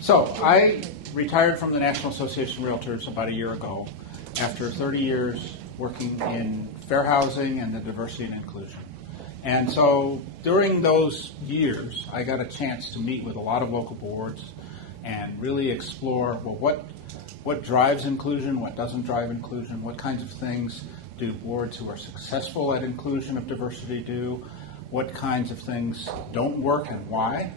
So I retired from the National Association of Realtors about a year ago after 30 years working in fair housing and the diversity and inclusion. And so during those years, I got a chance to meet with a lot of local boards and really explore, well, what drives inclusion, what doesn't drive inclusion, what kinds of things do boards who are successful at inclusion of diversity do, what kinds of things don't work and why.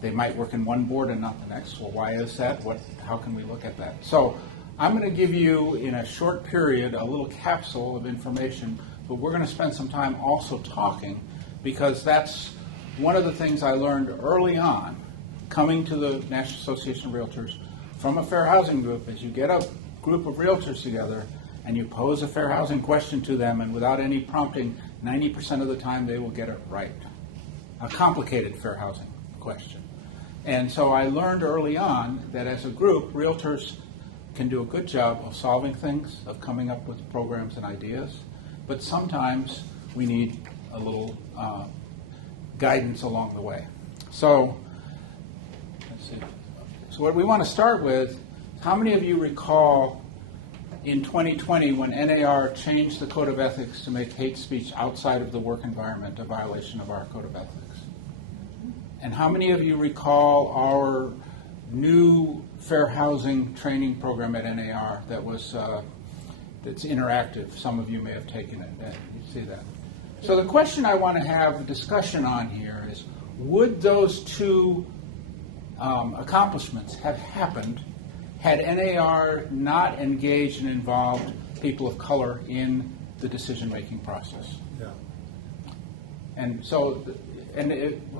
They might work in one board and not the next. Well, why is that? How can we look at that? So I'm going to give you, in a short period, a little capsule of information, but we're going to spend some time also talking, because that's one of the things I learned early on coming to the National Association of Realtors from a fair housing group. Is you get a group of realtors together and you pose a fair housing question to them, and without any prompting, 90% of the time they will get it right. A complicated fair housing question. And so I learned early on that as a group, realtors can do a good job of solving things, of coming up with programs and ideas, but sometimes we need a little guidance along the way. So, let's see. So what we want to start with, how many of you recall in 2020 when NAR changed the Code of Ethics to make hate speech outside of the work environment a violation of our Code of Ethics? And how many of you recall our new fair housing training program at NAR that's interactive? Some of you may have taken it. You see that. So the question I want to have a discussion on here is, would those two accomplishments have happened had NAR not engaged and involved people of color in the decision-making process? Yeah. And so,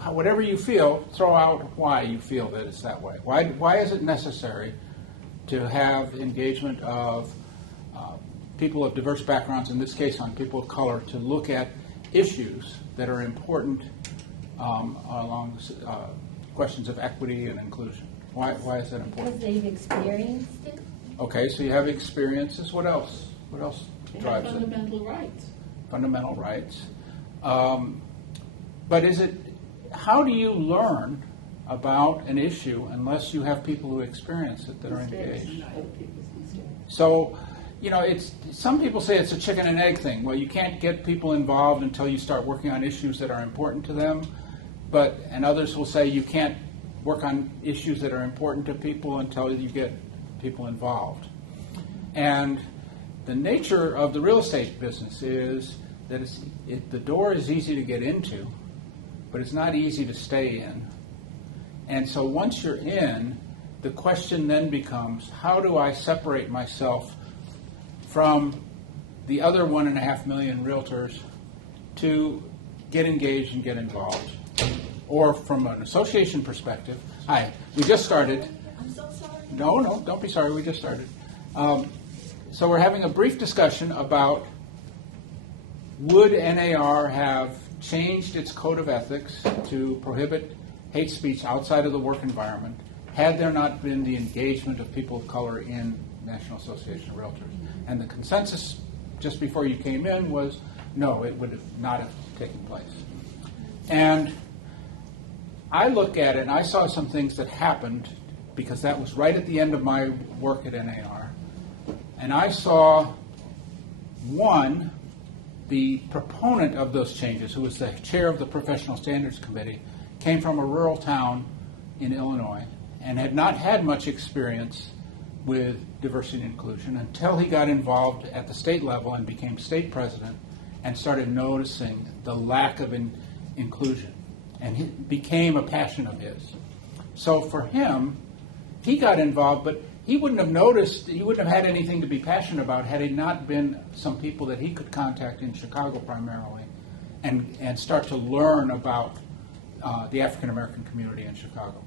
whatever you feel, throw out why you feel that it's that way. Why is it necessary to have engagement of people of diverse backgrounds, in this case on people of color, to look at issues that are important along questions of equity and inclusion? Why is that important? Because they've experienced it. Okay, so you have experiences. What else? What else drives it? Fundamental rights. Fundamental rights. But how do you learn about an issue unless you have people who experience it that are engaged? So, some people say it's a chicken and egg thing. Well, you can't get people involved until you start working on issues that are important to them. And others will say you can't work on issues that are important to people until you get people involved. And the nature of the real estate business is that the door is easy to get into, but it's not easy to stay in. And so once you're in, the question then becomes, how do I separate myself from the other 1.5 million realtors to get engaged and get involved? Or from an association perspective, hi, we just started. I'm so sorry. No, don't be sorry, we just started. So we're having a brief discussion about, would NAR have changed its code of ethics to prohibit hate speech outside of the work environment had there not been the engagement of people of color in National Association of Realtors? And the consensus just before you came in was no, it would have not have taken place. And I look at it and I saw some things that happened because that was right at the end of my work at NAR. And I saw, one, the proponent of those changes, who was the chair of the Professional Standards Committee, came from a rural town in Illinois and had not had much experience with diversity and inclusion until he got involved at the state level and became state president and started noticing the lack of inclusion. And it became a passion of his. So for him, he got involved, but he wouldn't have noticed, he wouldn't have had anything to be passionate about had it not been some people that he could contact in Chicago primarily and start to learn about the African American community in Chicago.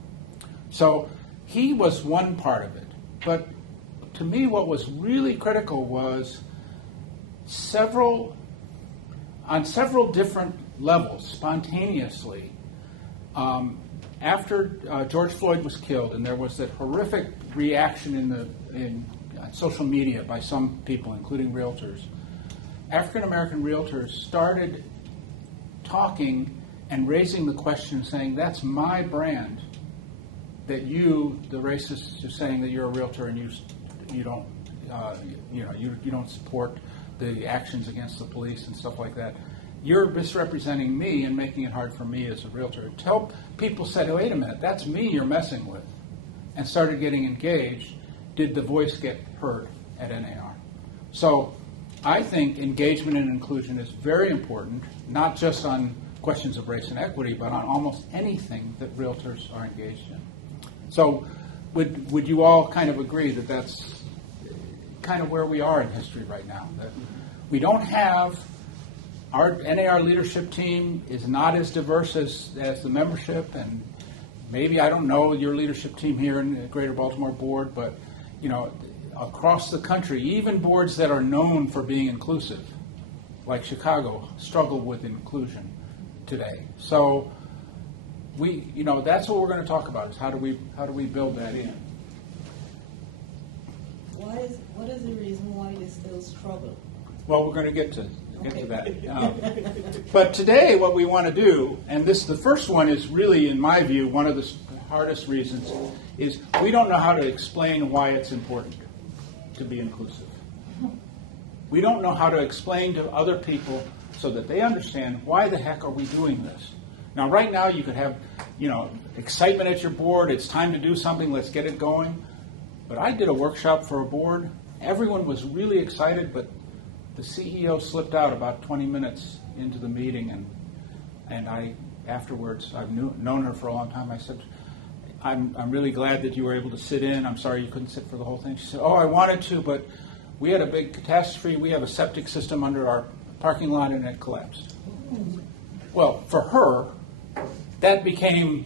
So he was one part of it. But to me, what was really critical was on several different levels, spontaneously, after George Floyd was killed, and there was that horrific reaction in social media by some people, including realtors, African American realtors started talking and raising the question, saying, that's my brand. that you, the racist, are saying that you're a realtor and you don't you don't support the actions against the police and stuff like that. You're misrepresenting me and making it hard for me as a realtor. Until people said, "Wait a minute, that's me you're messing with," and started getting engaged, did the voice get heard at NAR? So I think engagement and inclusion is very important, not just on questions of race and equity, but on almost anything that realtors are engaged in. So would you all kind of agree that that's kind of where we are in history right now? That we don't have, our NAR leadership team is not as diverse as the membership, and maybe, I don't know, your leadership team here in the Greater Baltimore Board, but across the country, even boards that are known for being inclusive, like Chicago, struggle with inclusion today. So that's what we're going to talk about, is how do we build that in? What is the reason why they still struggle? Well, we're going to get to that. But today, what we want to do, and the first one is really, in my view, one of the hardest reasons, is we don't know how to explain why it's important to be inclusive. We don't know how to explain to other people so that they understand, why the heck are we doing this? Now, right now, you could have, excitement at your board. It's time to do something. Let's get it going. But I did a workshop for a board. Everyone was really excited, but the CEO slipped out about 20 minutes into the meeting, and I afterwards, I've known her for a long time. I said, I'm really glad that you were able to sit in. I'm sorry you couldn't sit for the whole thing. She said, "Oh, I wanted to, but we had a big catastrophe. We have a septic system under our parking lot, and it collapsed." Well, for her, that became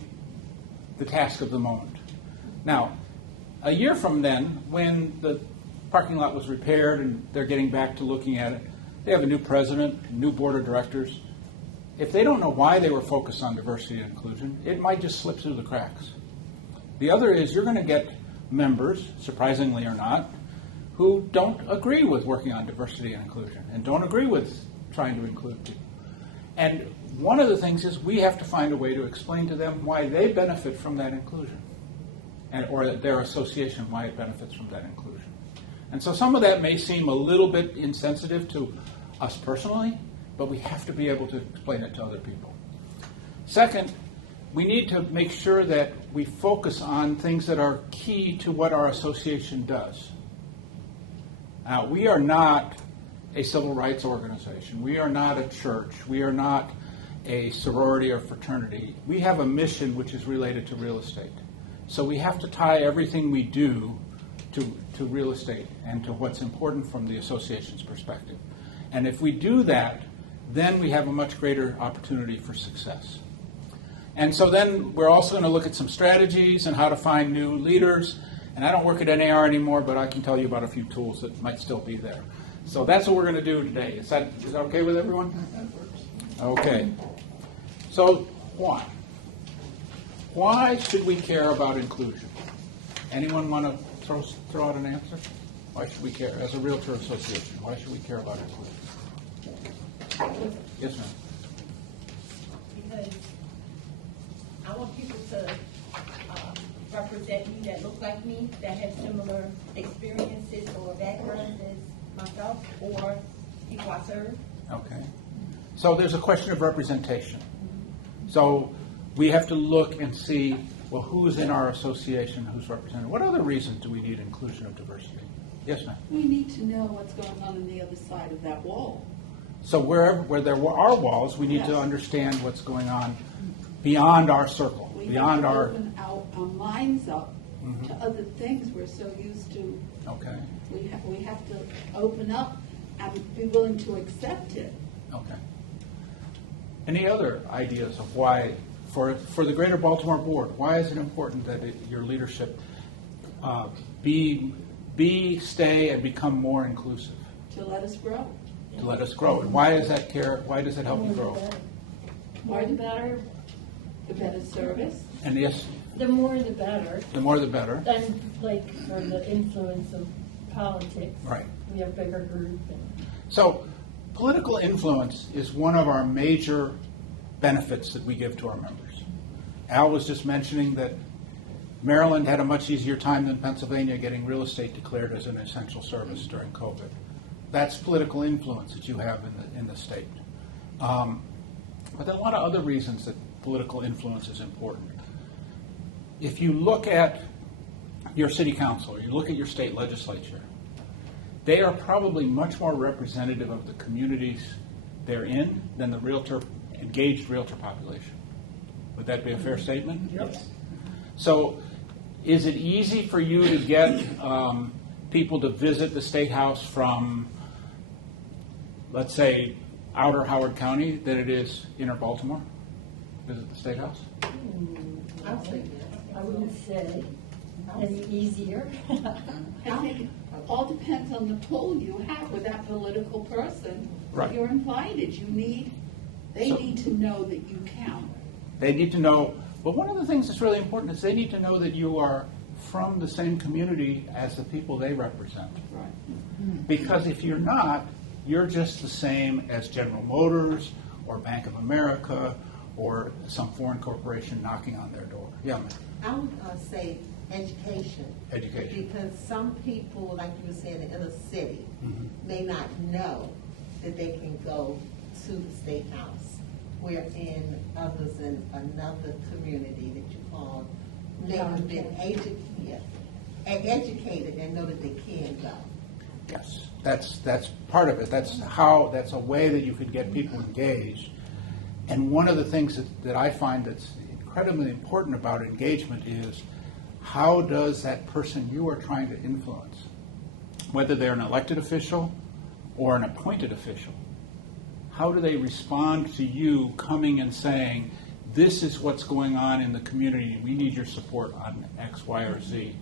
the task of the moment. Now, a year from then, when the parking lot was repaired and they're getting back to looking at it, they have a new president, a new board of directors. If they don't know why they were focused on diversity and inclusion, it might just slip through the cracks. The other is, you're going to get members, surprisingly or not, who don't agree with working on diversity and inclusion and don't agree with trying to include people. And one of the things is, we have to find a way to explain to them why they benefit from that inclusion, or their association, why it benefits from that inclusion. And so some of that may seem a little bit insensitive to us personally, but we have to be able to explain it to other people. Second, we need to make sure that we focus on things that are key to what our association does. Now, we are not a civil rights organization. We are not a church. We are not a sorority or fraternity. We have a mission which is related to real estate. So we have to tie everything we do to real estate and to what's important from the association's perspective. And if we do that, then we have a much greater opportunity for success. And so then we're also going to look at some strategies and how to find new leaders. And I don't work at NAR anymore, but I can tell you about a few tools that might still be there. So that's what we're going to do today. Is that okay with everyone? Okay. So why? Why should we care about inclusion? Anyone want to throw out an answer? Why should we care? As a realtor association, why should we care about inclusion? Yes, ma'am. Because I want people to represent me, that look like me, that have similar experiences or backgrounds as myself or people I serve. Okay. So there's a question of representation. So we have to look and see, well, who's in our association, who's represented. What other reasons do we need inclusion of diversity? Yes, ma'am. We need to know what's going on the other side of that wall. So where there are walls, we need to Yes. understand what's going on beyond our circle, We beyond have to our. open our minds up to other things we're so used to. Okay. We have to open up and be willing to accept it. Okay. Any other ideas of why, for the Greater Baltimore Board, why is it important that your leadership stay and become more inclusive, To let us grow. to let us grow? And why is that care? Why does it help you grow? More the better. The better service. And yes, The more the better. the more the better. And like for the influence of politics. Right. We have a bigger group. So political influence is one of our major benefits that we give to our members. Al was just mentioning that Maryland had a much easier time than Pennsylvania getting real estate declared as an essential service during COVID. That's political influence that you have in the state. But there are a lot of other reasons that political influence is important. If you look at your city council, or you look at your state legislature, they are probably much more representative of the communities they're in than the engaged realtor population. Would that be a fair statement? Yes. So is it easy for you to get people to visit the State House from, let's say, outer Howard County than it is inner Baltimore? Visit the State House? I'll say yes. I wouldn't say any easier. I think it all depends on the pull you have with that political person. Right. You're invited. They So- need to know that you count. They need to know, but one of the things that's really important is they need to know that you are from the same community as the people they represent. Right. Because if you're not, you're just the same as General Motors or Bank of America or some foreign corporation knocking on their door. Yeah, ma'am. I would say education. Education. Because some people, like you were saying, in a city, may not know that they can go to the State House, wherein others in another community that you call may have been educated and know that they can go. Yes, that's part of it. That's a way that you could get people engaged. And one of the things that I find that's incredibly important about engagement is how does that person you are trying to influence, whether they're an elected official or an appointed official, how do they respond to you coming and saying, this is what's going on in the community, we need your support on X, Y, or Z?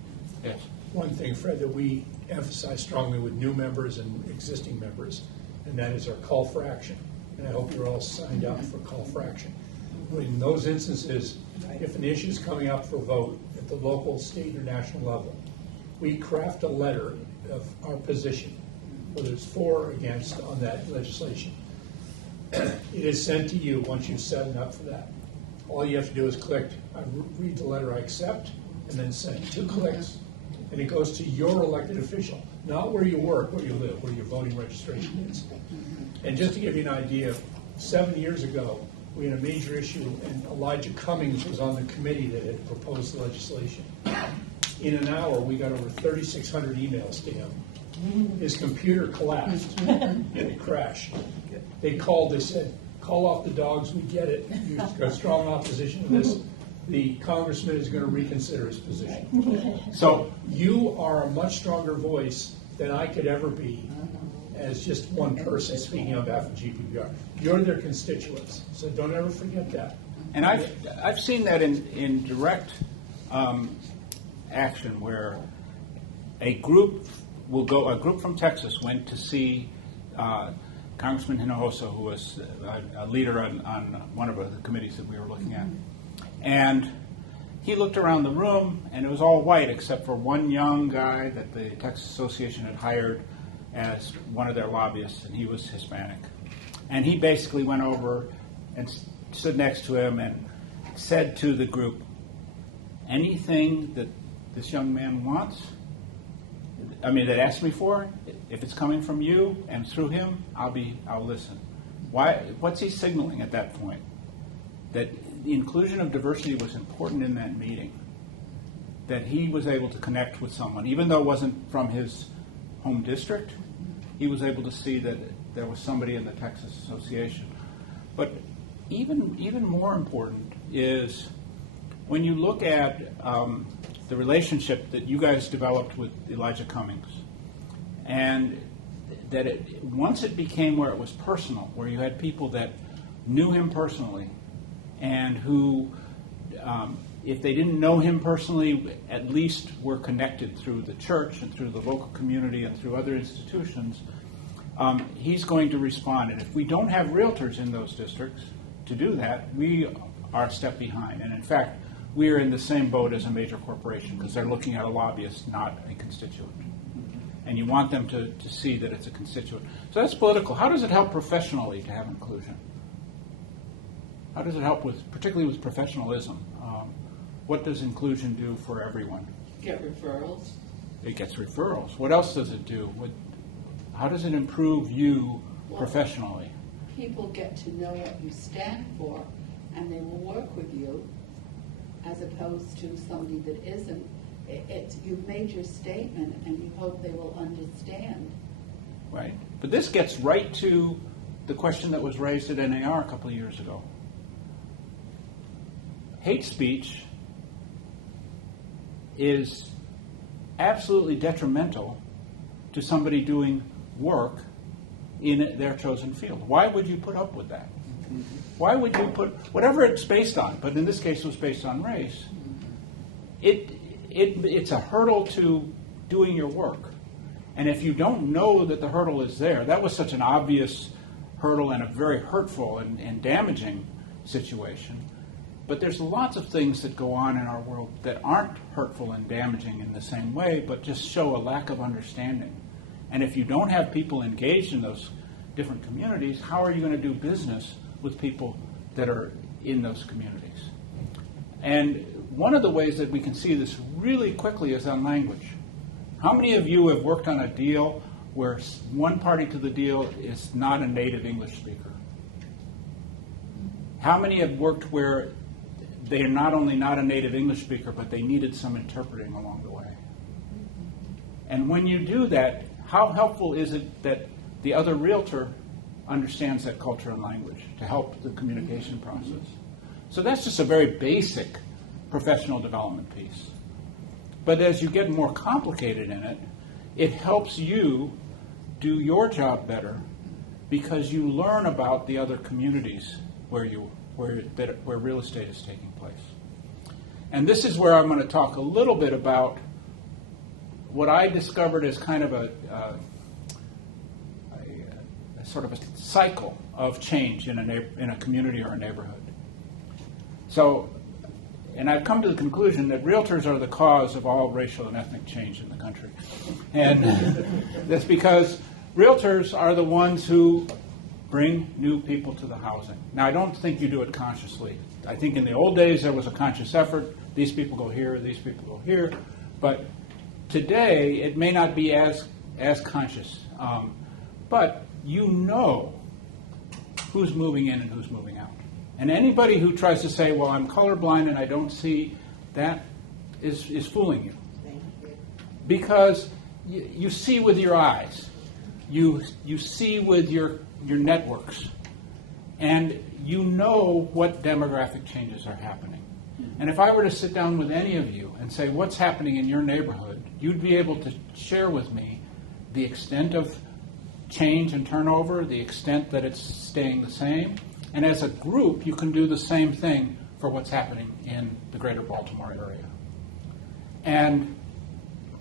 Yes. One thing, Fred, that we emphasize strongly with new members and existing members, and that is our call for action. And I hope you're all signed up for call for action. In those instances, if an issue is coming up for vote at the local, state, or national level, we craft a letter of our position, whether it's for or against on that legislation. It is sent to you once you've set up for that. All you have to do is click, I read the letter, I accept, and then send 2 clicks. And it goes to your elected official, not where you work, where you live, where your voting registration is. And just to give you an idea, 7 years ago, we had a major issue, and Elijah Cummings was on the committee that had proposed the legislation. In an hour, we got over 3,600 emails to him. His computer collapsed, and it crashed. They called, they said, call off the dogs, we get it. You've got strong opposition to this. The congressman is going to reconsider his position. So You are a much stronger voice than I could ever be as just one person speaking on behalf of GPPR. You're their constituents, so don't ever forget that. And I've seen that in direct action where a group from Texas went to see Congressman Hinojosa, who was a leader on one of the committees that we were looking at. And he looked around the room, and it was all white except for one young guy that the Texas Association had hired as one of their lobbyists, and he was Hispanic. And he basically went over and stood next to him and said to the group, anything that this young man wants, that asked me for, if it's coming from you and through him, I'll listen. Why? What's he signaling at that point? That the inclusion of diversity was important in that meeting. That he was able to connect with someone, even though it wasn't from his home district, he was able to see that there was somebody in the Texas Association. But even more important is when you look at the relationship that you guys developed with Elijah Cummings, and that once it became where it was personal, where you had people that knew him personally, and who, if they didn't know him personally, at least were connected through the church and through the local community and through other institutions, he's going to respond. And if we don't have realtors in those districts to do that, we are a step behind. And in fact, we are in the same boat as a major corporation because they're looking at a lobbyist, not a constituent. And you want them to see that it's a constituent. So that's political. How does it help professionally to have inclusion? How does it help particularly with professionalism? what does inclusion do for everyone? Get referrals. It gets referrals. What else does it do? How does it improve you professionally? People get to know what you stand for, and they will work with you, as opposed to somebody that isn't. You've made your statement, and you hope they will understand. Right. But this gets right to the question that was raised at NAR a couple of years ago. Hate speech is absolutely detrimental to somebody doing work in their chosen field. Why would you put up with that? Why would you put, whatever it's based on, but in this case it was based on race, it's a hurdle to doing your work. And if you don't know that the hurdle is there, that was such an obvious hurdle and a very hurtful and damaging situation. But there's lots of things that go on in our world that aren't hurtful and damaging in the same way, but just show a lack of understanding. And if you don't have people engaged in those different communities, how are you going to do business with people that are in those communities? And one of the ways that we can see this really quickly is on language. How many of you have worked on a deal where one party to the deal is not a native English speaker? How many have worked where they are not only not a native English speaker, but they needed some interpreting along the way? And when you do that, how helpful is it that the other realtor understands that culture and language to help the communication process? So that's just a very basic professional development piece. But as you get more complicated in it, it helps you do your job better because you learn about the other communities where real estate is taking place. And this is where I'm going to talk a little bit about what I discovered as kind of a sort of a cycle of change in a community or a neighborhood. So, and I've come to the conclusion that realtors are the cause of all racial and ethnic change in the country. And that's because realtors are the ones who bring new people to the housing. Now, I don't think you do it consciously. I think in the old days there was a conscious effort. These people go here, these people go here. But today it may not be as conscious. But you know who's moving in and who's moving out. And anybody who tries to say, well, I'm colorblind and I don't see, that is fooling you. Thank you. Because you see with your eyes. You see with your networks. And you know what demographic changes are happening. And if I were to sit down with any of you and say, what's happening in your neighborhood, you'd be able to share with me the extent of change and turnover, the extent that it's staying the same. And as a group, you can do the same thing for what's happening in the greater Baltimore area. And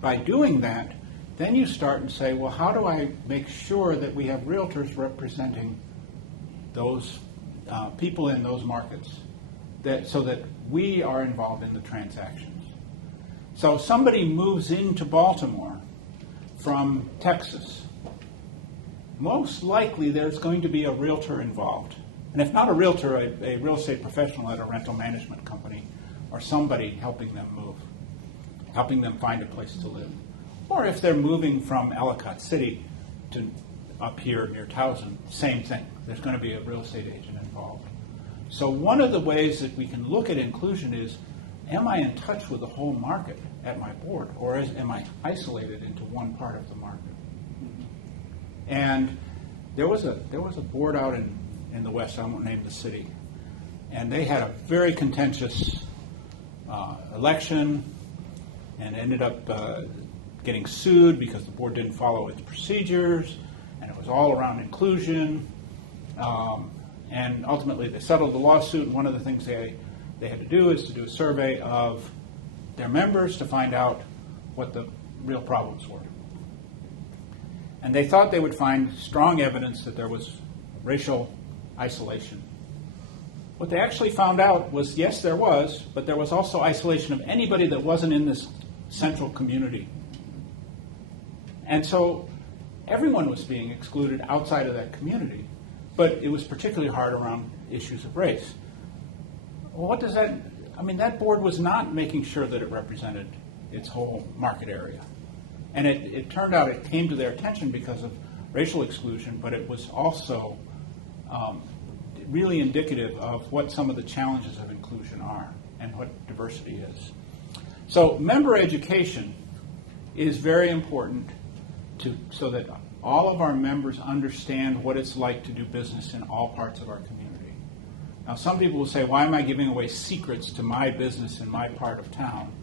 by doing that, then you start and say, well, how do I make sure that we have realtors representing those people in those markets so that we are involved in the transactions? So somebody moves into Baltimore from Texas. Most likely there's going to be a realtor involved. And if not a realtor, a real estate professional at a rental management company or somebody helping them move, helping them find a place to live. Or if they're moving from Ellicott City to up here near Towson, same thing. There's going to be a real estate agent involved. So one of the ways that we can look at inclusion is, am I in touch with the whole market at my board, or am I isolated into one part of the market? And there was a board out in the West, I won't name the city, and they had a very contentious election and ended up getting sued because the board didn't follow its procedures, and it was all around inclusion. And ultimately they settled the lawsuit, and one of the things they had to do is to do a survey of their members to find out what the real problems were. And they thought they would find strong evidence that there was racial isolation. What they actually found out was, yes, there was, but there was also isolation of anybody that wasn't in this central community. And so everyone was being excluded outside of that community, but it was particularly hard around issues of race. Well, what does that, I mean, that board was not making sure that it represented its whole market area. And it turned out it came to their attention because of racial exclusion, but it was also really indicative of what some of the challenges of inclusion are and what diversity is. So member education is very important so that all of our members understand what it's like to do business in all parts of our community. Now, some people will say, why am I giving away secrets to my business in my part of town?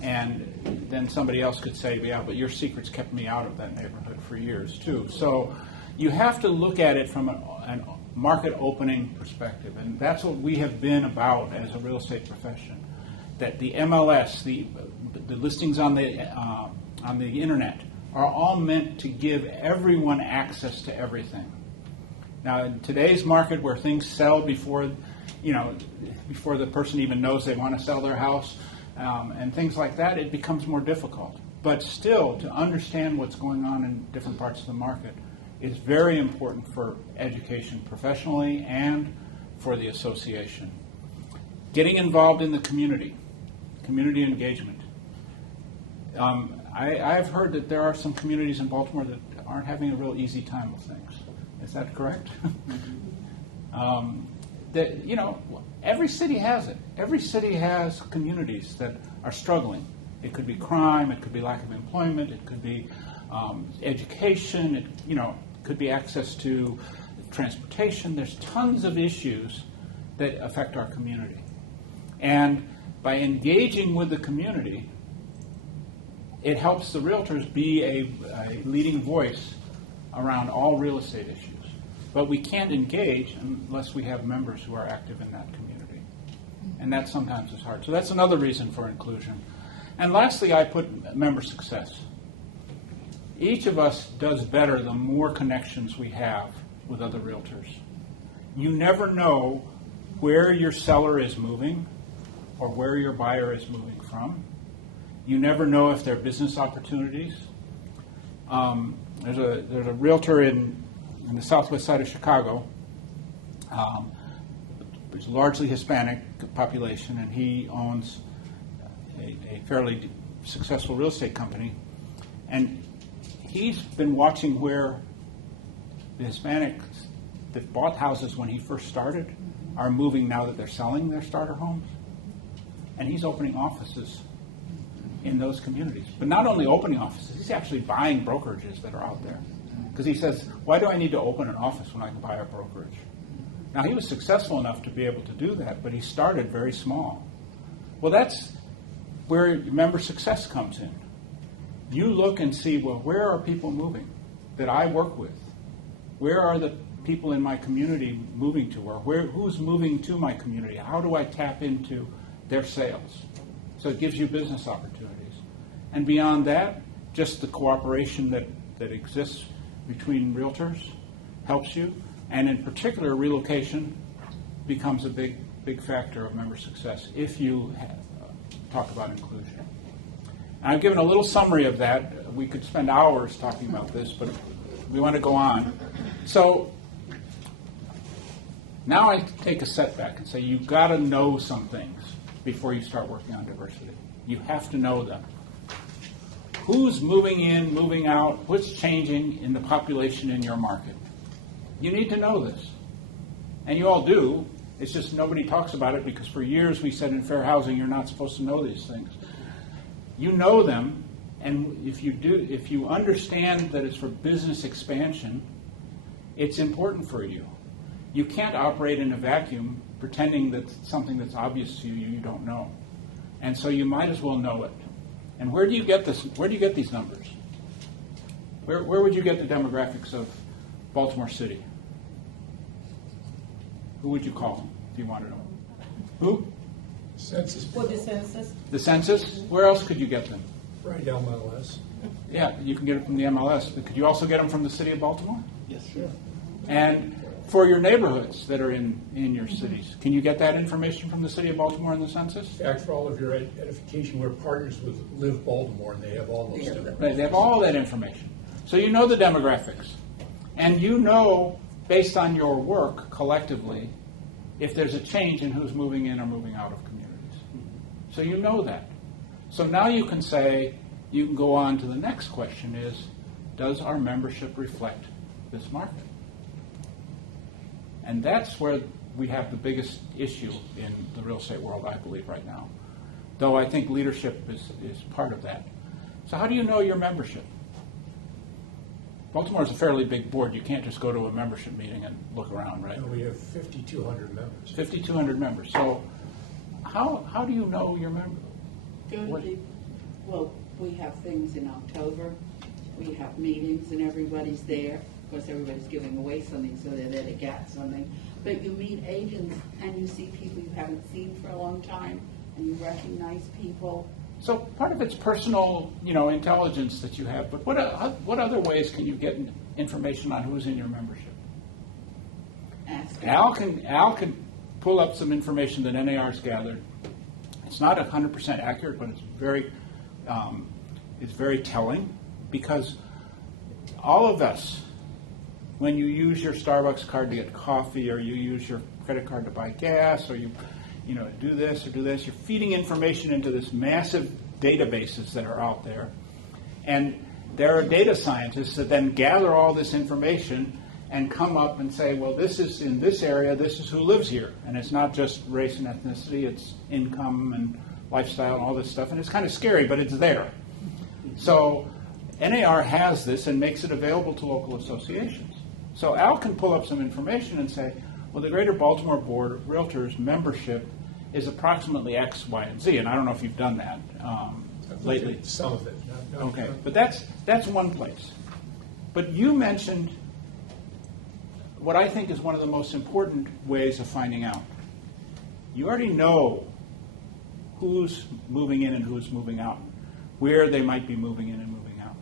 And then somebody else could say, yeah, but your secrets kept me out of that neighborhood for years too. So you have to look at it from a market opening perspective, and that's what we have been about as a real estate profession. That the MLS, the listings on the internet, are all meant to give everyone access to everything. Now, in today's market, where things sell before the person even knows they want to sell their house, and things like that, it becomes more difficult. But still, to understand what's going on in different parts of the market is very important for education professionally and for the association. Getting involved in the community engagement. I've heard that there are some communities in Baltimore that aren't having a real easy time with things. Is that correct? Every city has it. Every city has communities that are struggling. It could be crime, it could be lack of employment, it could be education, it could be access to transportation. There's tons of issues that affect our community. And by engaging with the community, it helps the realtors be a leading voice around all real estate issues. But we can't engage unless we have members who are active in that community. And that sometimes is hard. So that's another reason for inclusion. And lastly, I put member success. Each of us does better the more connections we have with other realtors. You never know where your seller is moving or where your buyer is moving from. You never know if there are business opportunities. There's a realtor in the southwest side of Chicago. There's a largely Hispanic population, and he owns a fairly successful real estate company. And he's been watching where the Hispanics that bought houses when he first started are moving now that they're selling their starter homes. And he's opening offices in those communities. But not only opening offices, he's actually buying brokerages that are out there. Because he says, why do I need to open an office when I can buy a brokerage? Now, he was successful enough to be able to do that, but he started very small. Well, that's where member success comes in. You look and see, well, where are people moving that I work with? Where are the people in my community moving to? Or who's moving to my community? How do I tap into their sales? So it gives you business opportunities. And beyond that, just the cooperation that exists between realtors helps you. And in particular, relocation becomes a big factor of member success if you talk about inclusion. And I've given a little summary of that. We could spend hours talking about this, but we want to go on. So now I take a step back and say you've got to know some things before you start working on diversity. You have to know them. Who's moving in, moving out? What's changing in the population in your market? You need to know this. And you all do. It's just nobody talks about it because for years we said in fair housing you're not supposed to know these things. You know them, and if you understand that it's for business expansion, it's important for you. You can't operate in a vacuum pretending that something that's obvious to you don't know. And so you might as well know it. And where do you get this? Where do you get these numbers? Where would you get the demographics of Baltimore City? Who would you call if you wanted to know? Who? Census. For the census? The census? Where else could you get them? Right, MLS. Yeah, you can get it from the MLS, but could you also get them from the city of Baltimore? Yes, sure. And for your neighborhoods that are in your cities, can you get that information from the city of Baltimore in the census? In fact, for all of your edification, we're partners with Live Baltimore, and they have all those different. They have all that information. So you know the demographics. And you know, based on your work collectively, if there's a change in who's moving in or moving out of communities. So you know that. So now you can say, you can go on to the next question is, does our membership reflect this market? And that's where we have the biggest issue in the real estate world, I believe, right now. Though I think leadership is part of that. So how do you know your membership? Baltimore is a fairly big board. You can't just go to a membership meeting and look around, right? And we have 5,200 members. 5,200 members. So how do you know your member? Go to What- the, well, we have things in October, we have meetings and everybody's there. Of course, everybody's giving away something, so they're there to get something. But you meet agents and you see people you haven't seen for a long time, and you recognize people. So part of it's personal, intelligence that you have. But what other ways can you get information on who's in your membership? Ask Al can pull up some information that NAR's gathered. It's not 100% accurate, but it's very telling, because all of us, when you use your Starbucks card to get coffee, or you use your credit card to buy gas, or you do this or do this, you're feeding information into this massive databases that are out there. And there are data scientists that then gather all this information and come up and say, well, this is in this area, this is who lives here. And it's not just race and ethnicity, it's income and lifestyle and all this stuff. And it's kind of scary, but it's there. So NAR has this and makes it available to local associations. So Al can pull up some information and say, well, the Greater Baltimore Board of Realtors membership is approximately X, Y, and Z. And I don't know if you've done that lately. Some of it. Not Okay, but that's one place. But you mentioned what I think is one of the most important ways of finding out. You already know who's moving in and who's moving out, where they might be moving in and moving out.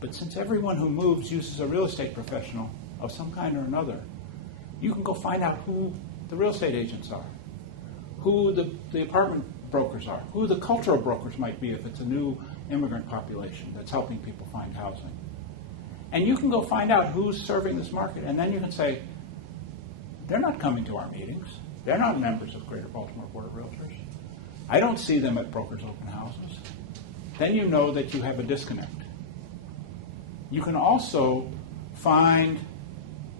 But since everyone who moves uses a real estate professional of some kind or another, you can go find out who the real estate agents are, who the apartment brokers are, who the cultural brokers might be if it's a new immigrant population that's helping people find housing. And you can go find out who's serving this market, and then you can say, they're not coming to our meetings. They're not members of Greater Baltimore Board of Realtors. I don't see them at brokers' open houses. Then you know that you have a disconnect. You can also find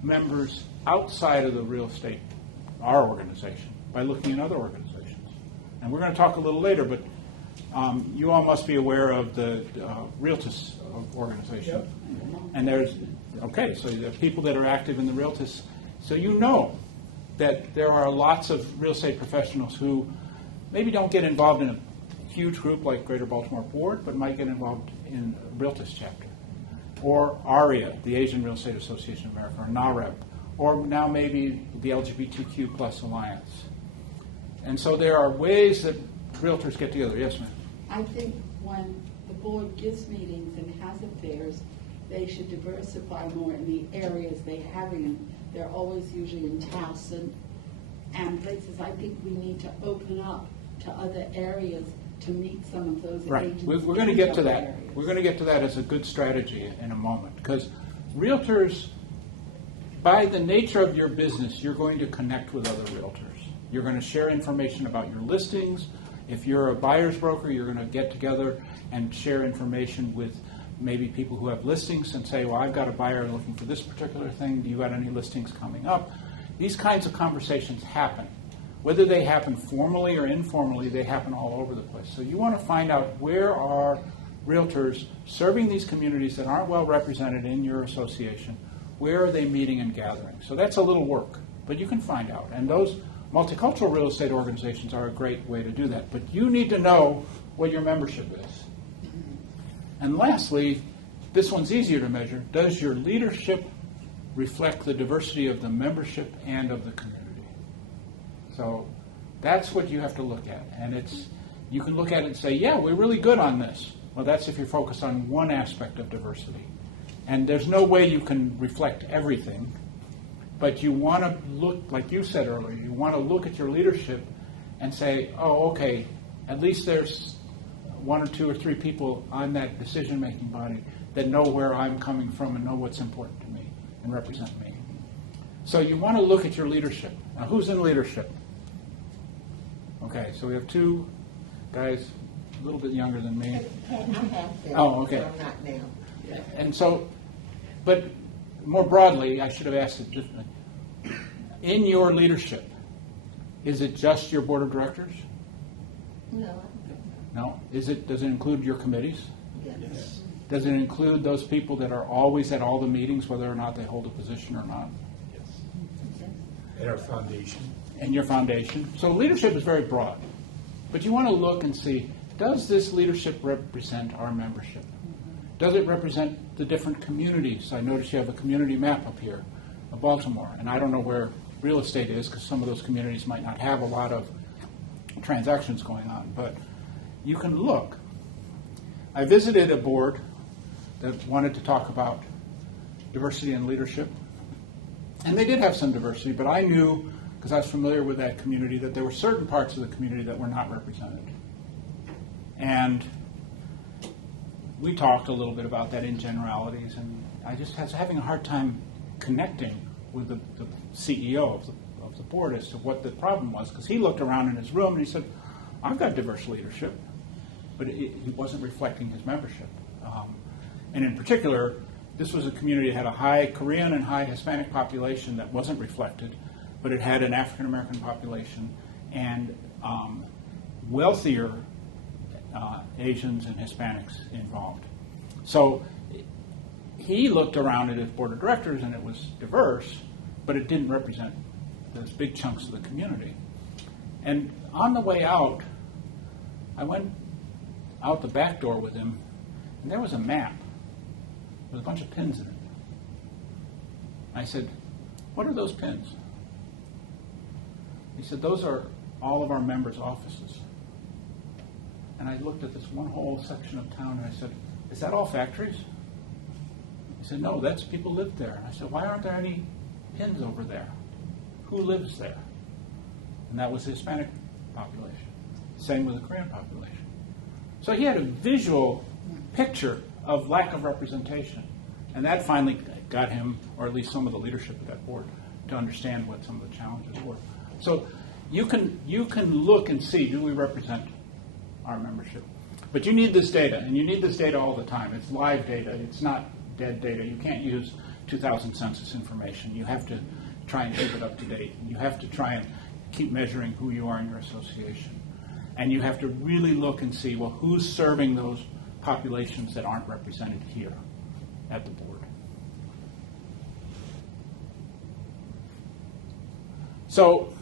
members outside of the real estate, our organization, by looking in other organizations. And we're going to talk a little later, but you all must be aware of the Realtus organization. Yep. And so there are people that are active in the Realtus. So you know that there are lots of real estate professionals who maybe don't get involved in a huge group like Greater Baltimore Board, but might get involved in a Realtus chapter. Or ARIA, the Asian Real Estate Association of America, or NAREP, or now maybe the LGBTQ plus alliance. And so there are ways that realtors get together. Yes, ma'am? I think when the board gives meetings and has affairs, they should diversify more in the areas they have in. They're always usually in Towson and places. I think we need to open up to other areas to meet some of those Right. agents. We're going to in get to those that. areas. We're going to get to that as a good strategy in a moment. Because realtors, by the nature of your business, you're going to connect with other realtors. You're going to share information about your listings. If you're a buyer's broker, you're going to get together and share information with maybe people who have listings and say, well, I've got a buyer looking for this particular thing. Do you got any listings coming up? These kinds of conversations happen. Whether they happen formally or informally, they happen all over the place. So you want to find out where are realtors serving these communities that aren't well represented in your association. Where are they meeting and gathering? So that's a little work, but you can find out. And those multicultural real estate organizations are a great way to do that. But you need to know what your membership is. And lastly, this one's easier to measure. Does your leadership reflect the diversity of the membership and of the community? So that's what you have to look at. And you can look at it and say, yeah, we're really good on this. Well, that's if you're focused on one aspect of diversity. And there's no way you can reflect everything. But you want to look, like you said earlier, you want to look at your leadership and say, oh, okay, at least there's one or two or three people on that decision-making body that know where I'm coming from and know what's important to me and represent me. So you want to look at your leadership. Now, who's in leadership? Okay, so we have two Guy's a little bit younger than me. I have been. Oh, okay. I'm not now. And so, but more broadly, I should have asked it differently. In your leadership, is it just your board of directors? No, I don't think so. No. Does it include your committees? Yes. Does it include those people that are always at all the meetings, whether or not they hold a position or not? Yes. And our foundation. And your foundation. So leadership is very broad. But you want to look and see, does this leadership represent our membership? Does it represent the different communities? I notice you have a community map up here of Baltimore, and I don't know where real estate is because some of those communities might not have a lot of transactions going on, but you can look. I visited a board that wanted to talk about diversity and leadership, and they did have some diversity, but I knew, because I was familiar with that community, that there were certain parts of the community that were not represented. And we talked a little bit about that in generalities, and I just was having a hard time connecting with the CEO of the board as to what the problem was, because he looked around in his room and he said, I've got diverse leadership, but he wasn't reflecting his membership. And in particular, this was a community that had a high Korean and high Hispanic population that wasn't reflected, but it had an African American population and wealthier Asians and Hispanics involved. So he looked around at his board of directors and it was diverse, but it didn't represent those big chunks of the community. And on the way out, I went out the back door with him, and there was a map with a bunch of pins in it. I said, what are those pins? He said, those are all of our members' offices. And I looked at this one whole section of town and I said, is that all factories? He said, no, that's people lived there. I said, why aren't there any pins over there? Who lives there? And that was the Hispanic population. Same with the Korean population. So he had a visual picture of lack of representation. And that finally got him, or at least some of the leadership of that board, to understand what some of the challenges were. So you can look and see, do we represent our membership? But you need this data, and you need this data all the time. It's live data. It's not dead data. You can't use 2000 census information. You have to try and keep it up to date. You have to try and keep measuring who you are in your association. And you have to really look and see, well, who's serving those populations that aren't represented here at the board. So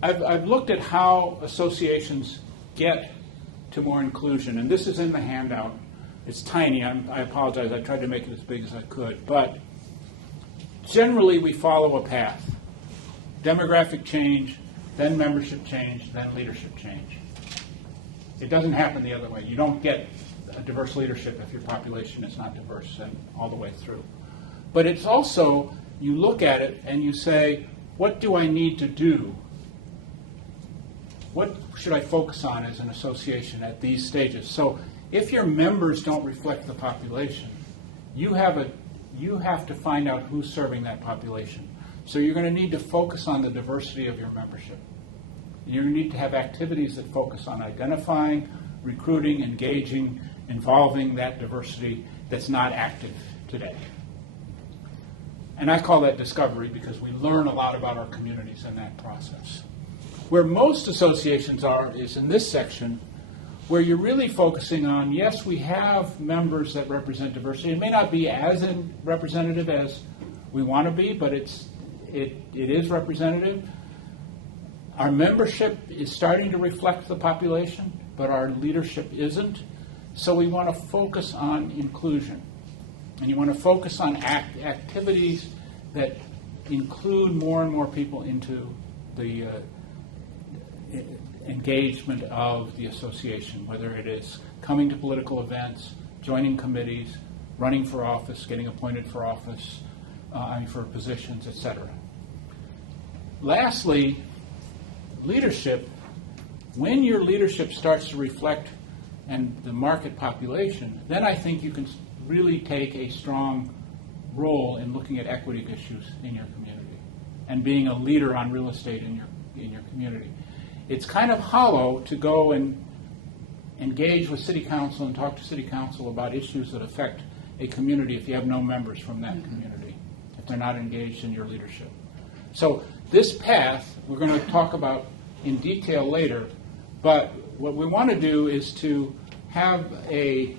I've looked at how associations get to more inclusion, and this is in the handout. It's tiny. I apologize. I tried to make it as big as I could. But generally, we follow a path. Demographic change, then membership change, then leadership change. It doesn't happen the other way. You don't get a diverse leadership if your population is not diverse and all the way through. But it's also, you look at it and you say, what do I need to do? What should I focus on as an association at these stages? So if your members don't reflect the population, you have to find out who's serving that population. So you're going to need to focus on the diversity of your membership. You need to have activities that focus on identifying, recruiting, engaging, involving that diversity that's not active today. And I call that discovery because we learn a lot about our communities in that process. Where most associations are is in this section, where you're really focusing on, yes, we have members that represent diversity. It may not be as representative as we want to be, but it is representative. Our membership is starting to reflect the population, but our leadership isn't. So we want to focus on inclusion. And you want to focus on activities that include more and more people into the engagement of the association, whether it is coming to political events, joining committees, running for office, getting appointed for office, for positions, etc. Lastly, leadership. When your leadership starts to reflect and the market population, then I think you can really take a strong role in looking at equity issues in your community and being a leader on real estate in your community. it's kind of hollow to go and engage with city council and talk to city council about issues that affect a community if you have no members from that community, if they're not engaged in your leadership. So this path, we're going to talk about in detail later, but what we want to do is to have a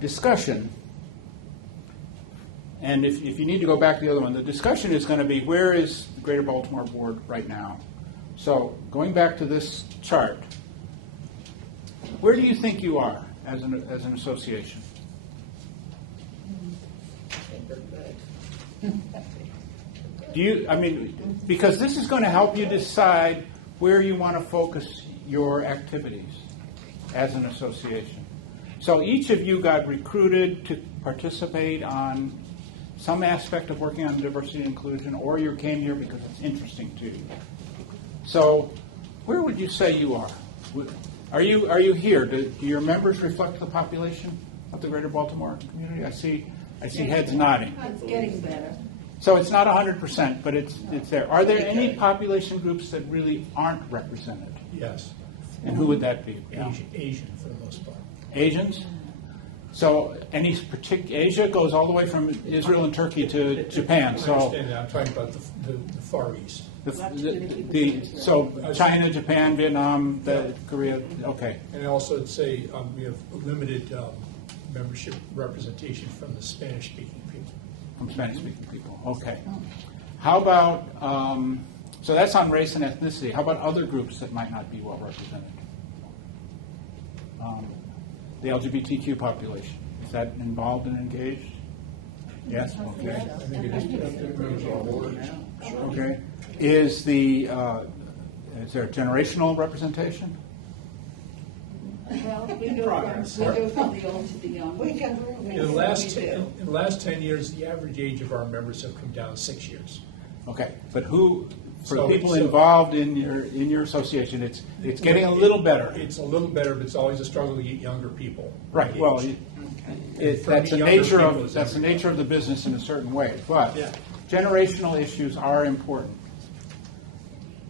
discussion. And if you need to go back to the other one, the discussion is going to be, where is the Greater Baltimore Board right now? So going back to this chart, where do you think you are as an association? Do you, I mean, because this is going to help you decide where you want to focus your activities as an association. So each of you got recruited to participate on some aspect of working on diversity and inclusion, or you came here because it's interesting to you. So where would you say you are? Are you here? Do your members reflect the population of the Greater Baltimore community? I see heads nodding. It's getting better. So it's not 100%, but it's there. Are there any population groups that really aren't represented? Yes. And who would that be? Asian for the most part. Asians? So any particular, Asia goes all the way from Israel and Turkey to Japan. I So understand that. I'm talking about the Far East. so China, Japan, Vietnam, Korea. Okay. And I also would say we have limited membership representation from the Spanish-speaking people. From Spanish-speaking people. Okay. How about, so that's on race and ethnicity. How about other groups that might not be well represented? The LGBTQ population. Is that involved and engaged? Yes? Okay. I think it is. Okay. Is there a generational representation? Well, we go from the old to the young. In the last 10 years, the average age of our members have come down 6 years. Okay. But who, for the So- people so- involved in your association, it's getting a little better. It's a little better, but it's always a struggle to get younger people. Right. Well, engaged. that's the Younger nature people of is that's the everything. nature of the business in a certain way. But Yeah. generational issues are important.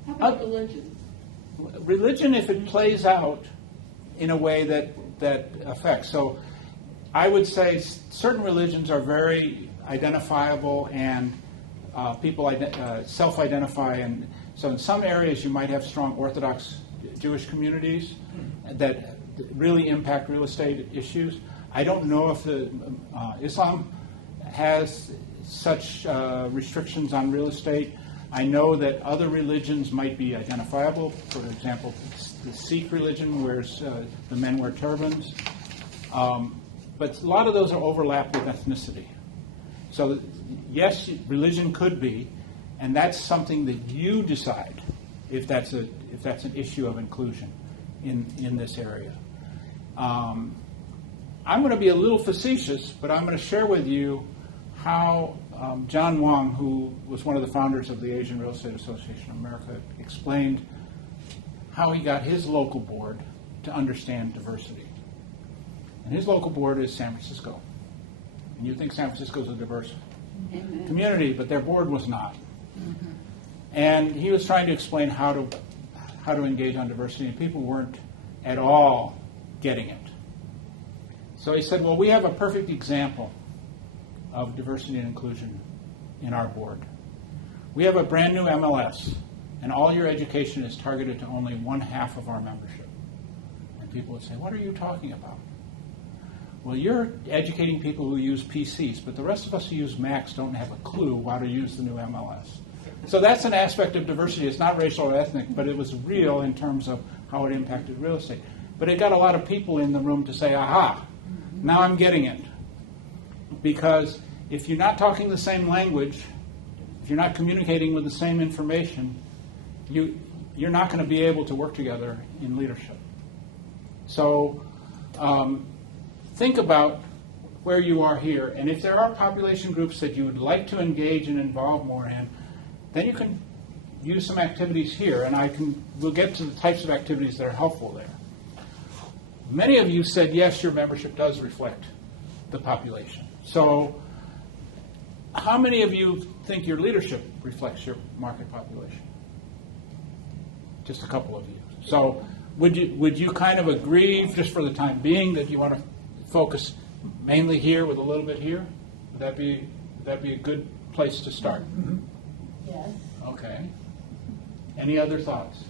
How about religion? Religion, if it plays out in a way that affects. So I would say certain religions are very identifiable and people self-identify. And so in some areas you might have strong Orthodox Jewish communities that really impact real estate issues. I don't know if Islam has such restrictions on real estate. I know that other religions might be identifiable. For example, the Sikh religion, where the men wear turbans. But a lot of those are overlapped with ethnicity. So yes, religion could be, and that's something that you decide if that's an issue of inclusion in this area. I'm going to be a little facetious, but I'm going to share with you how John Wong, who was one of the founders of the Asian Real Estate Association of America, explained how he got his local board to understand diversity. And his local board is San Francisco. And you think San Francisco is a diverse community, but their board was not. And he was trying to explain how to engage on diversity, and people weren't at all getting it. So he said, well, we have a perfect example of diversity and inclusion in our board. We have a brand new MLS, and all your education is targeted to only 1/2 of our membership. And people would say, what are you talking about? Well, you're educating people who use PCs, but the rest of us who use Macs don't have a clue how to use the new MLS. So that's an aspect of diversity. It's not racial or ethnic, but it was real in terms of how it impacted real estate. But it got a lot of people in the room to say, aha, now I'm getting it. Because if you're not talking the same language, if you're not communicating with the same information, you're not going to be able to work together in leadership. So think about where you are here, and if there are population groups that you would like to engage and involve more in, then you can use some activities here, and we'll get to the types of activities that are helpful there. Many of you said, yes, your membership does reflect the population. So how many of you think your leadership reflects your market population? just a couple of you. So would you kind of agree, just for the time being, that you want to focus mainly here with a little bit here? Would that be a good place to start? Yes. Okay. Any other thoughts?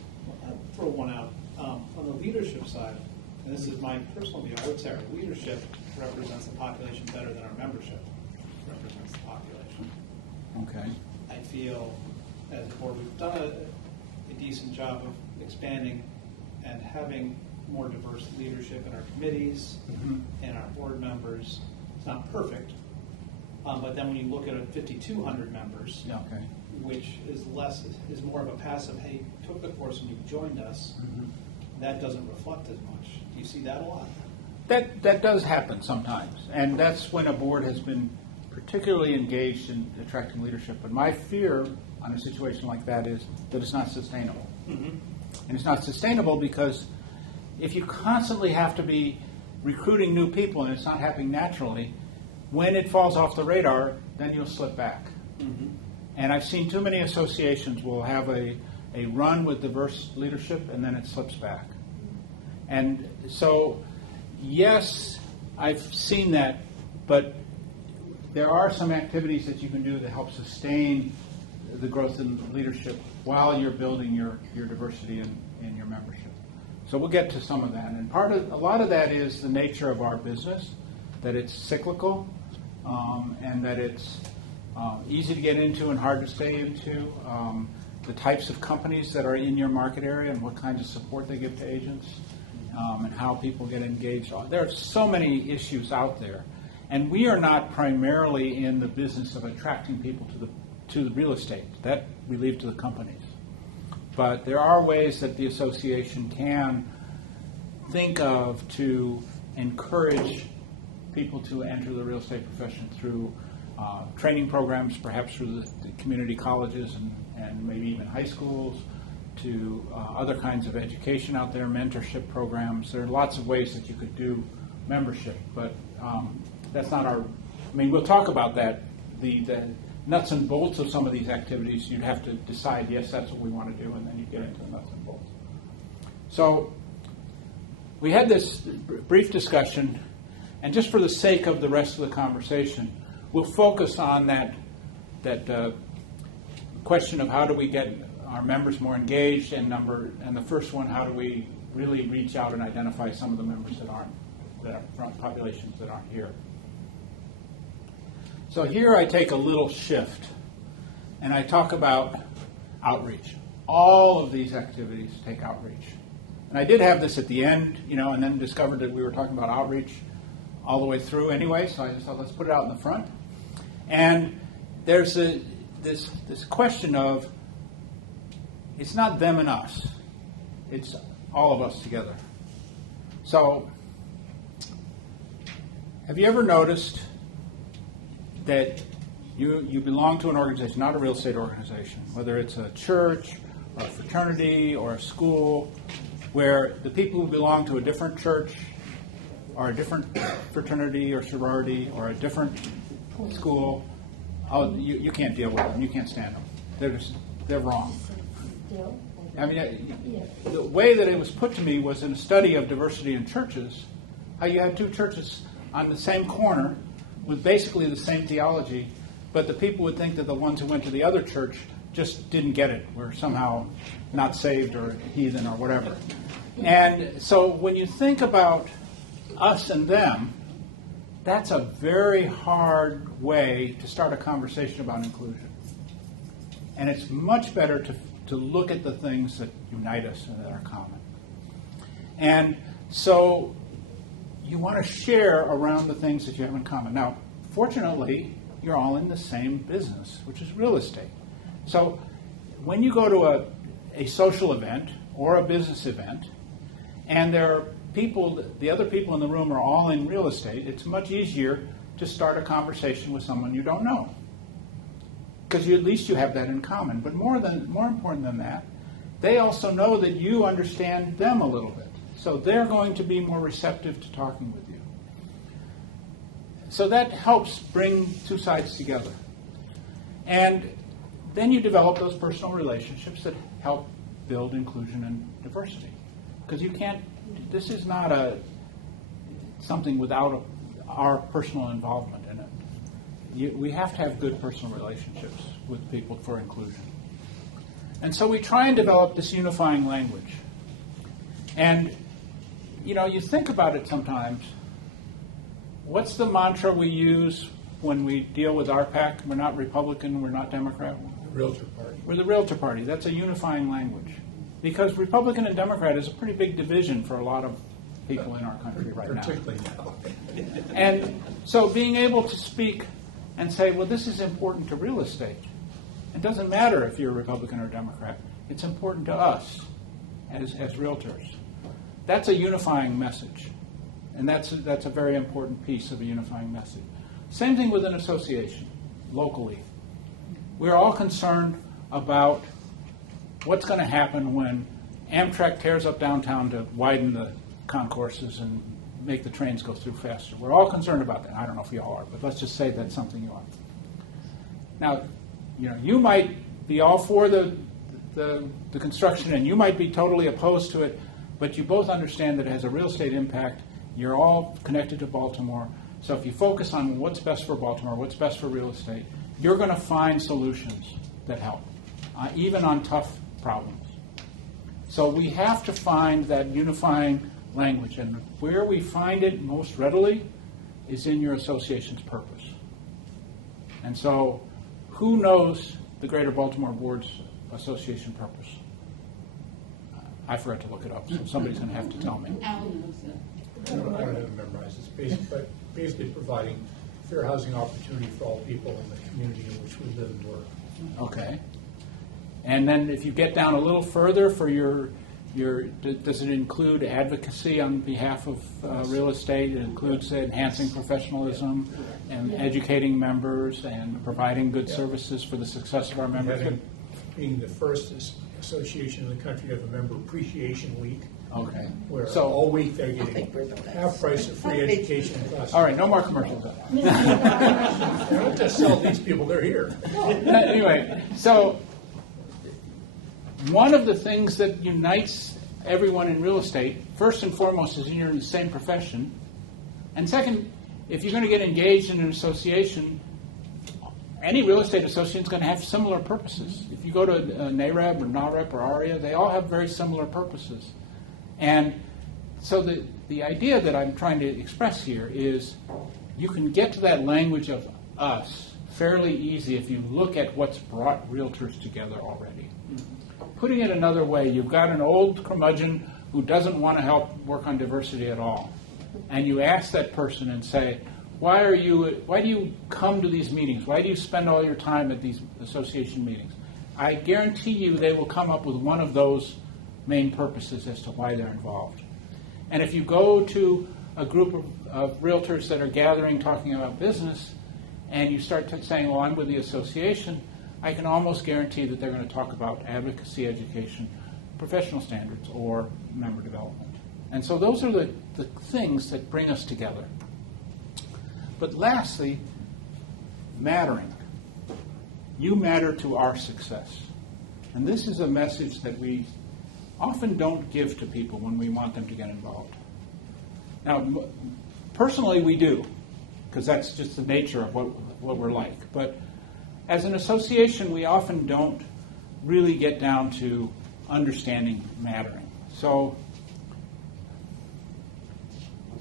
I'll throw one out. On the leadership side, and this is my personal view, I would say our leadership represents the population better than our membership represents the population. Okay. I feel, as a board, we've done a decent job of expanding and having more diverse leadership in our committees and our board members. It's not perfect, but then when you look at 5,200 members, Okay. which is more of a passive, hey, took the course and you joined us, that doesn't reflect as much. Do you see that a lot? That does happen sometimes, and that's when a board has been particularly engaged in attracting leadership. But my fear on a situation like that is that it's not sustainable. And it's not sustainable because if you constantly have to be recruiting new people and it's not happening naturally, when it falls off the radar, then you'll slip back. And I've seen too many associations will have a run with diverse leadership and then it slips back. And so, yes, I've seen that, but there are some activities that you can do to help sustain the growth in leadership while you're building your diversity in your membership. So we'll get to some of that. And a lot of that is the nature of our business, that it's cyclical, and that it's easy to get into and hard to stay into. The types of companies that are in your market area and what kinds of support they give to agents, and how people get engaged. There are so many issues out there. And we are not primarily in the business of attracting people to the real estate. That we leave to the companies. But there are ways that the association can think of to encourage people to enter the real estate profession through training programs, perhaps through the community colleges and maybe even high schools, to other kinds of education out there, mentorship programs. There are lots of ways that you could do membership, but that's not our, I mean, we'll talk about that. The nuts and bolts of some of these activities, you'd have to decide, yes, that's what we want to do, and then you get into the nuts and bolts. So we had this brief discussion, and just for the sake of the rest of the conversation, we'll focus on that question of how do we get our members more engaged, and the first one, how do we really reach out and identify some of the members that are from populations that aren't here. So here I take a little shift, and I talk about outreach. All of these activities take outreach. And I did have this at the end, and then discovered that we were talking about outreach all the way through anyway, so I just thought, let's put it out in the front. And there's this question of, it's not them and us. It's all of us together. So, have you ever noticed that you belong to an organization, not a real estate organization, whether it's a church or a fraternity or a school, where the people who belong to a different church or a different fraternity or sorority or a different school, you can't deal with them. You can't stand them. They're wrong. Still? I mean, the way that it was put to me was in a study of diversity in churches, how you had two churches on the same corner with basically the same theology, but the people would think that the ones who went to the other church just didn't get it, were somehow not saved or heathen or whatever. And so when you think about us and them, that's a very hard way to start a conversation about inclusion. And it's much better to look at the things that unite us and that are common. And so you want to share around the things that you have in common. Now, fortunately, you're all in the same business, which is real estate. So when you go to a social event or a business event, and there are people, the other people in the room are all in real estate, it's much easier to start a conversation with someone you don't know. Because at least you have that in common. But more important than that, they also know that you understand them a little bit. So they're going to be more receptive to talking with you. So that helps bring two sides together. And then you develop those personal relationships that help build inclusion and diversity. Because you can't, this is not something without our personal involvement in it. We have to have good personal relationships with people for inclusion. And so we try and develop this unifying language. And, you think about it sometimes. What's the mantra we use when we deal with RPAC? We're not Republican, we're not Democrat. Realtor Party. We're the Realtor Party. That's a unifying language. Because Republican and Democrat is a pretty big division for a lot of people in our country right now. Particularly now. And so being able to speak and say, well, this is important to real estate. It doesn't matter if you're a Republican or Democrat. It's important to us as realtors. That's a unifying message. And that's a very important piece of a unifying message. Same thing with an association, locally. We're all concerned about what's going to happen when Amtrak tears up downtown to widen the concourses and make the trains go through faster. We're all concerned about that. I don't know if you all are, but let's just say that's something you are. Now, you might be all for the construction and you might be totally opposed to it, but you both understand that it has a real estate impact. You're all connected to Baltimore. So if you focus on what's best for Baltimore, what's best for real estate, you're going to find solutions that help, even on tough problems. So we have to find that unifying language, and where we find it most readily is in your association's purpose. And so who knows the Greater Baltimore Boards Association purpose? I forgot to look it up, so somebody's going to have to tell me. Alan knows it. I don't have it memorized. It's basically providing fair housing opportunity for all people in the community in which we live and work. Okay. And then if you get down a little further for does it include advocacy on behalf of real estate? It includes enhancing professionalism and educating members and providing good services for the success of our members. Being the first association in the country to have a member appreciation week, Okay. where So all week they're getting half price of free education classes. all right, no more commercials. I don't just sell these people, they're here. Anyway, so one of the things that unites everyone in real estate, first and foremost, is you're in the same profession. And second, if you're going to get engaged in an association, any real estate association is going to have similar purposes. If you go to NAREB or NAREP or ARIA, they all have very similar purposes. And so the idea that I'm trying to express here is you can get to that language of us fairly easy if you look at what's brought realtors together already. Putting it another way, you've got an old curmudgeon who doesn't want to help work on diversity at all. And you ask that person and say, why do you come to these meetings? Why do you spend all your time at these association meetings? I guarantee you they will come up with one of those main purposes as to why they're involved. And if you go to a group of realtors that are gathering talking about business, and you start saying, well, I'm with the association, I can almost guarantee that they're going to talk about advocacy, education, professional standards, or member development. And so those are the things that bring us together. But lastly, mattering. You matter to our success. And this is a message that we often don't give to people when we want them to get involved. Now, personally, we do, because that's just the nature of what we're like. But as an association, we often don't really get down to understanding mattering. So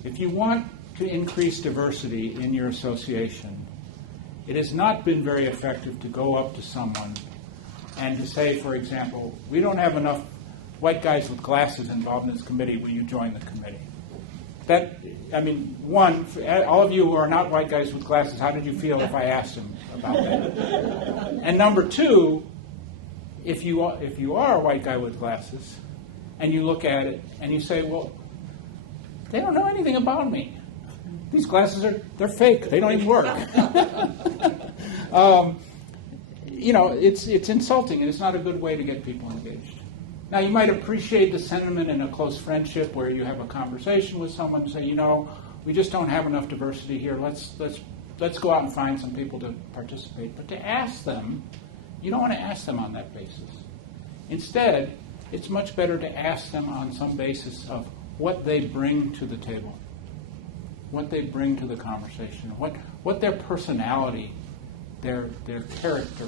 if you want to increase diversity in your association, it has not been very effective to go up to someone and to say, for example, we don't have enough white guys with glasses involved in this committee, will you join the committee? One, all of you who are not white guys with glasses, how did you feel if I asked them about that? And number two, if you are a white guy with glasses, and you look at it and you say, well, they don't know anything about me. These glasses they're fake. They don't even work. It's insulting, and it's not a good way to get people engaged. Now, you might appreciate the sentiment in a close friendship where you have a conversation with someone and say, we just don't have enough diversity here. Let's go out and find some people to participate. But to ask them, you don't want to ask them on that basis. Instead, it's much better to ask them on some basis of what they bring to the table, what they bring to the conversation, what their personality, their character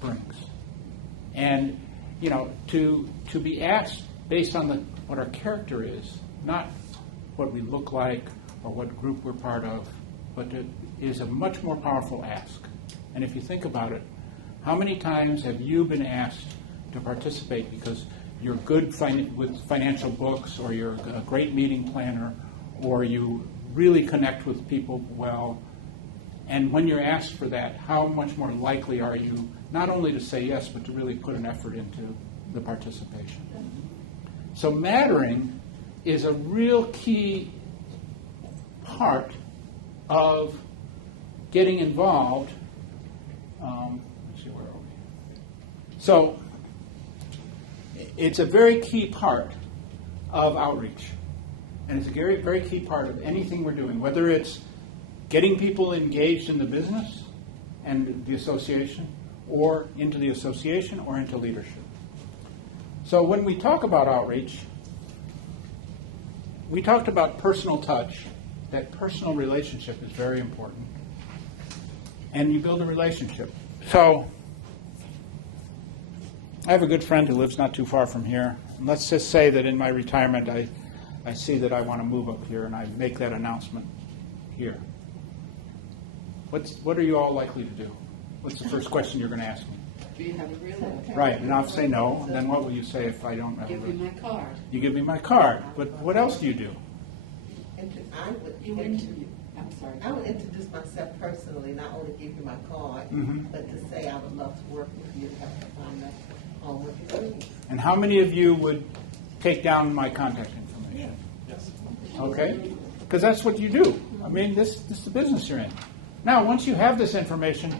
brings. And, you know, to be asked based on what our character is, not what we look like or what group we're part of, but it is a much more powerful ask. And if you think about it, how many times have you been asked to participate because you're good with financial books, or you're a great meeting planner, or you really connect with people well? And when you're asked for that, how much more likely are you not only to say yes, but to really put an effort into the participation? So mattering is a real key part of getting involved. Let's see, where are we? So it's a very key part of outreach. And it's a very, very key part of anything we're doing, whether it's getting people engaged in the business and the association, or into the association, or into leadership. So when we talk about outreach, we talked about personal touch. That personal relationship is very important. And you build a relationship. So I have a good friend who lives not too far from here. And let's just say that in my retirement, I see that I want to move up here, and I make that announcement here. What are you all likely to do? What's the first question you're going to ask me? Do you have a real Right, and I'll say no. Then what will you say if I don't have a Give you my card. You give me my card. But what else do you do? You interview. I'm sorry. I would introduce myself personally, not only give you my card, Mhm. but to say I would love to work with you, to have to find out on what you're doing. And how many of you would take down my contact information? Yes. Okay? Because that's what you do. I mean, this is the business you're in. Now, once you have this information,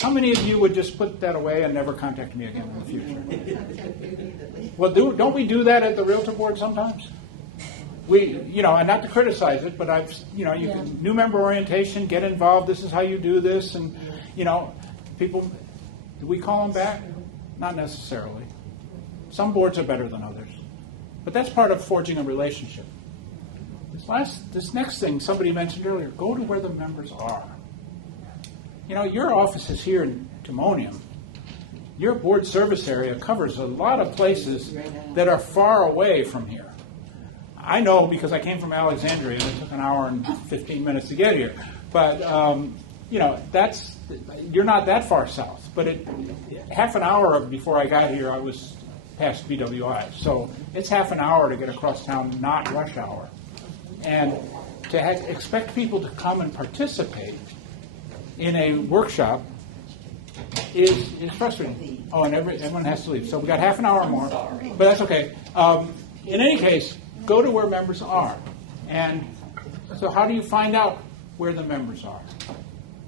how many of you would just put that away and never contact me again in the future? Well, don't we do that at the Realtor Board sometimes? We, and not to criticize it, but new member orientation, get involved, this is how you do this, and, people, do we call them back? Not necessarily. Some boards are better than others. But that's part of forging a relationship. This next thing somebody mentioned earlier, go to where the members are. Your office is here in Timonium. Your board service area covers a lot of places that are far away from here. I know because I came from Alexandria and it took an hour and 15 minutes to get here. But, you're not that far south. But half an hour before I got here, I was past BWI. So it's half an hour to get across town, not rush hour. And to expect people to come and participate in a workshop is frustrating. Oh, and everyone has to leave. So we got half an hour more, but that's okay. In any case, go to where members are. And so how do you find out where the members are?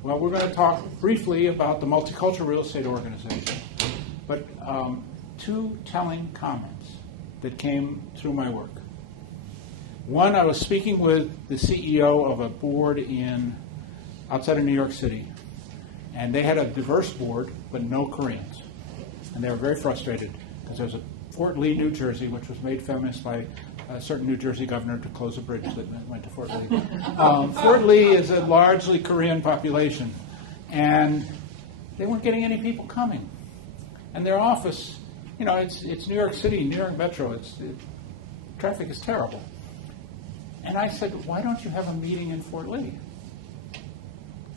Well, we're going to talk briefly about the Multicultural Real Estate Organization, but two telling comments that came through my work. One, I was speaking with the CEO of a board outside of New York City, and they had a diverse board, but no Koreans. And they were very frustrated because there's a Fort Lee, New Jersey, which was made famous by a certain New Jersey governor to close a bridge that went to Fort Lee. Fort Lee is a largely Korean population, and they weren't getting any people coming. And their office, it's New York City, New York Metro. Traffic is terrible. And I said, why don't you have a meeting in Fort Lee?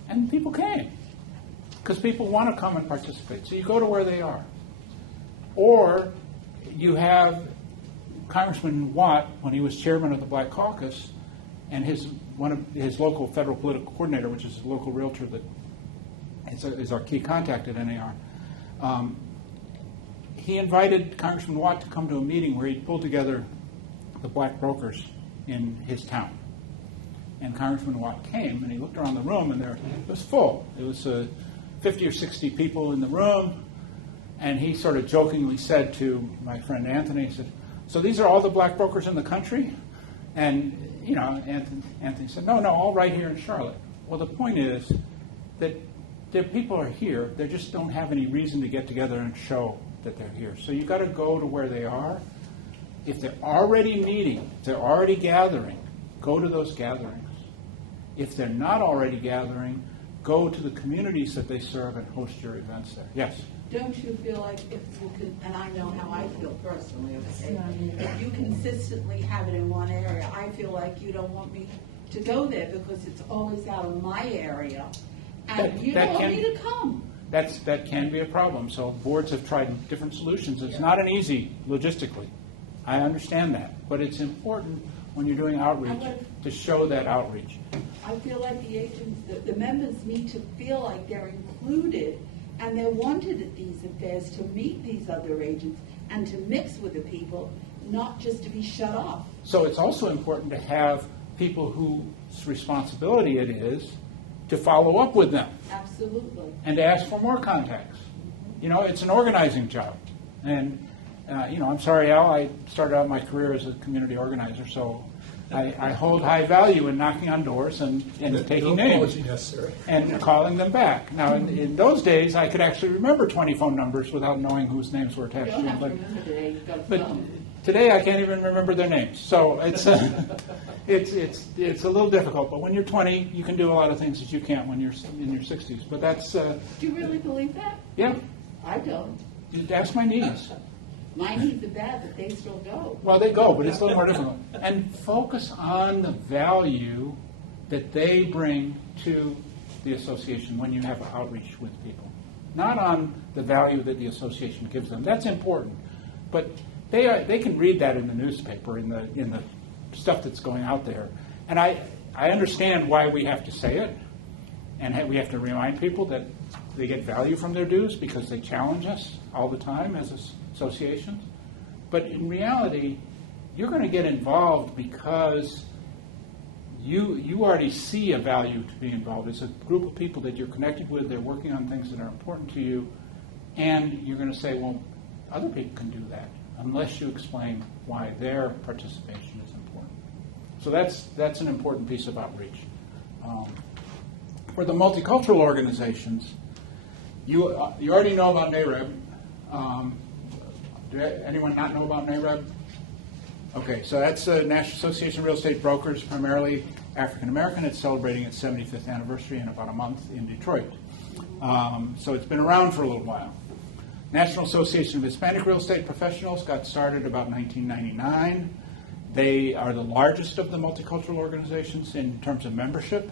And people came, because people want to come and participate. So you go to where they are. Or you have Congressman Watt, when he was chairman of the Black Caucus, and one of his local federal political coordinator, which is a local realtor that is our key contact at NAR, he invited Congressman Watt to come to a meeting where he pulled together the black brokers in his town. And Congressman Watt came, and he looked around the room, and it was full. It was 50 or 60 people in the room, and he sort of jokingly said to my friend Anthony, he said, so these are all the black brokers in the country? And, Anthony said, no, all right here in Charlotte. Well, the point is that the people are here, they just don't have any reason to get together and show that they're here. So you've got to go to where they are. If they're already meeting, if they're already gathering, go to those gatherings. If they're not already gathering, go to the communities that they serve and host your events there. Yes? Don't you feel like if you can, and I know how I feel personally, okay, if you consistently have it in one area, I feel like you don't want me to go there because it's always out of my area, and you don't want me to come. That can be a problem. So boards have tried different solutions. It's not an easy logistically. I understand that. But it's important when you're doing outreach to show that outreach. I feel like the agents, the members need to feel like they're included and they're wanted at these affairs to meet these other agents and to mix with the people, not just to be shut off. So it's also important to have people whose responsibility it is to follow up with them Absolutely. and to ask for more contacts. You know, it's an organizing job. And, I'm sorry, Al, I started out my career as a community organizer, so I hold high value in knocking on doors and taking No names apology necessary. and calling them back. Now, in those days, I could actually remember 20 phone numbers without knowing whose names were You attached to don't them. have to remember today, you've got a But phone. today, I can't even remember their names. So it's it's a little difficult. But when you're 20, you can do a lot of things that you can't when you're in your 60s. But that's Do you really believe that? yeah. I don't. Just ask my niece. My needs are bad, but they still go. Well, they go, but it's a little more difficult. And focus on the value that they bring to the association when you have outreach with people. Not on the value that the association gives them. That's important. But they can read that in the newspaper, in the stuff that's going out there. And I understand why we have to say it, and we have to remind people that they get value from their dues because they challenge us all the time as associations. But in reality, you're going to get involved because you already see a value to be involved. It's a group of people that you're connected with. They're working on things that are important to you. And you're going to say, well, other people can do that, unless you explain why their participation is important. So that's an important piece of outreach. For the multicultural organizations, you already know about NAREB. Does anyone not know about NAREB? Okay, so that's the National Association of Real Estate Brokers, primarily African American. It's celebrating its 75th anniversary in about a month in Detroit. So it's been around for a little while. National Association of Hispanic Real Estate Professionals got started about 1999. They are the largest of the multicultural organizations in terms of membership.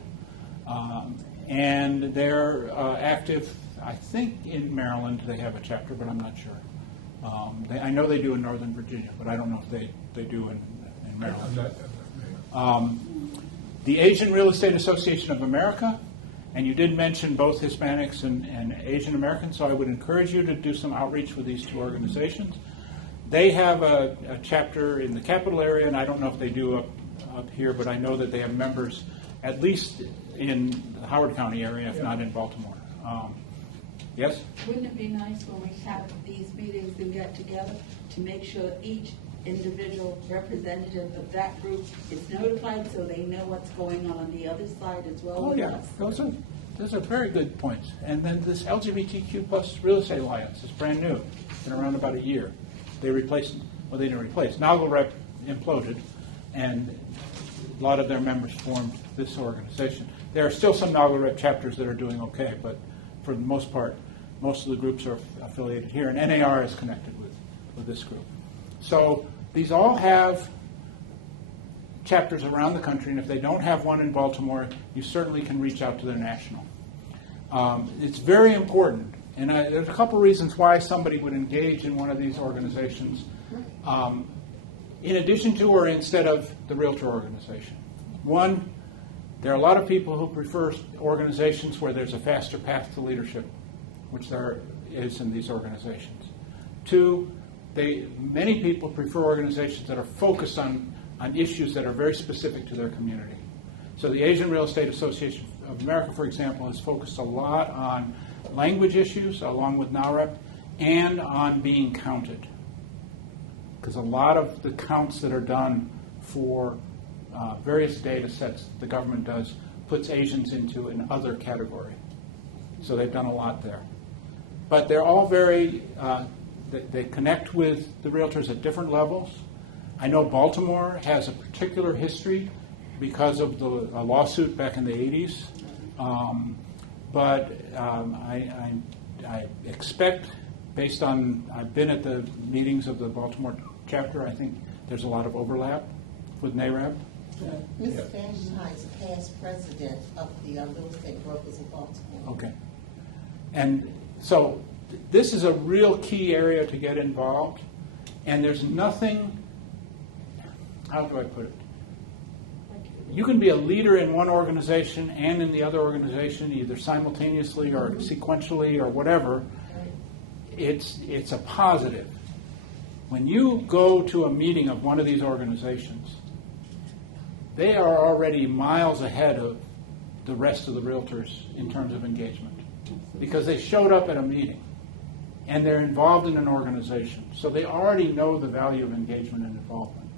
And they're active, I think, in Maryland. They have a chapter, but I'm not sure. I know they do in Northern Virginia, but I don't know if they do in Maryland. The Asian Real Estate Association of America, and you did mention both Hispanics and Asian Americans, so I would encourage you to do some outreach with these two organizations. They have a chapter in the capital area, and I don't know if they do up here, but I know that they have members at least in the Howard County area, if not in Baltimore. Yes? Wouldn't it be nice when we have these meetings and get together to make sure each individual representative of that group is notified so they know what's going on the other side as well? Oh, with yeah. us? Those are very good points. And then this LGBTQ plus Real Estate Alliance is brand new. It's been around about a year. They didn't replace. NOGLREP imploded, and a lot of their members formed this organization. There are still some NOGLREP chapters that are doing okay, but for the most part, most of the groups are affiliated here, and NAR is connected with this group. So these all have chapters around the country, and if they don't have one in Baltimore, you certainly can reach out to their national. It's very important, and there's a couple reasons why somebody would engage in one of these organizations, in addition to or instead of the Realtor organization. One, there are a lot of people who prefer organizations where there's a faster path to leadership, which there is in these organizations. Two, many people prefer organizations that are focused on issues that are very specific to their community. So the Asian Real Estate Association of America, for example, has focused a lot on language issues, along with NAREP, and on being counted. Because a lot of the counts that are done for various data sets the government does puts Asians into an other category. So they've done a lot there. But they're all very They connect with the realtors at different levels. I know Baltimore has a particular history because of the lawsuit back in the 80s. But I expect, based on, I've been at the meetings of the Baltimore chapter, I think there's a lot of overlap with NAREB. Ms. Fahrenheit is past president of the Real Estate Brokers of Baltimore. Okay. And so this is a real key area to get involved, and there's nothing, how do I put it? You can be a leader in one organization and in the other organization, either simultaneously or sequentially or whatever. It's a positive. When you go to a meeting of one of these organizations, they are already miles ahead of the rest of the realtors in terms of engagement because they showed up at a meeting and they're involved in an organization. So they already know the value of engagement and involvement.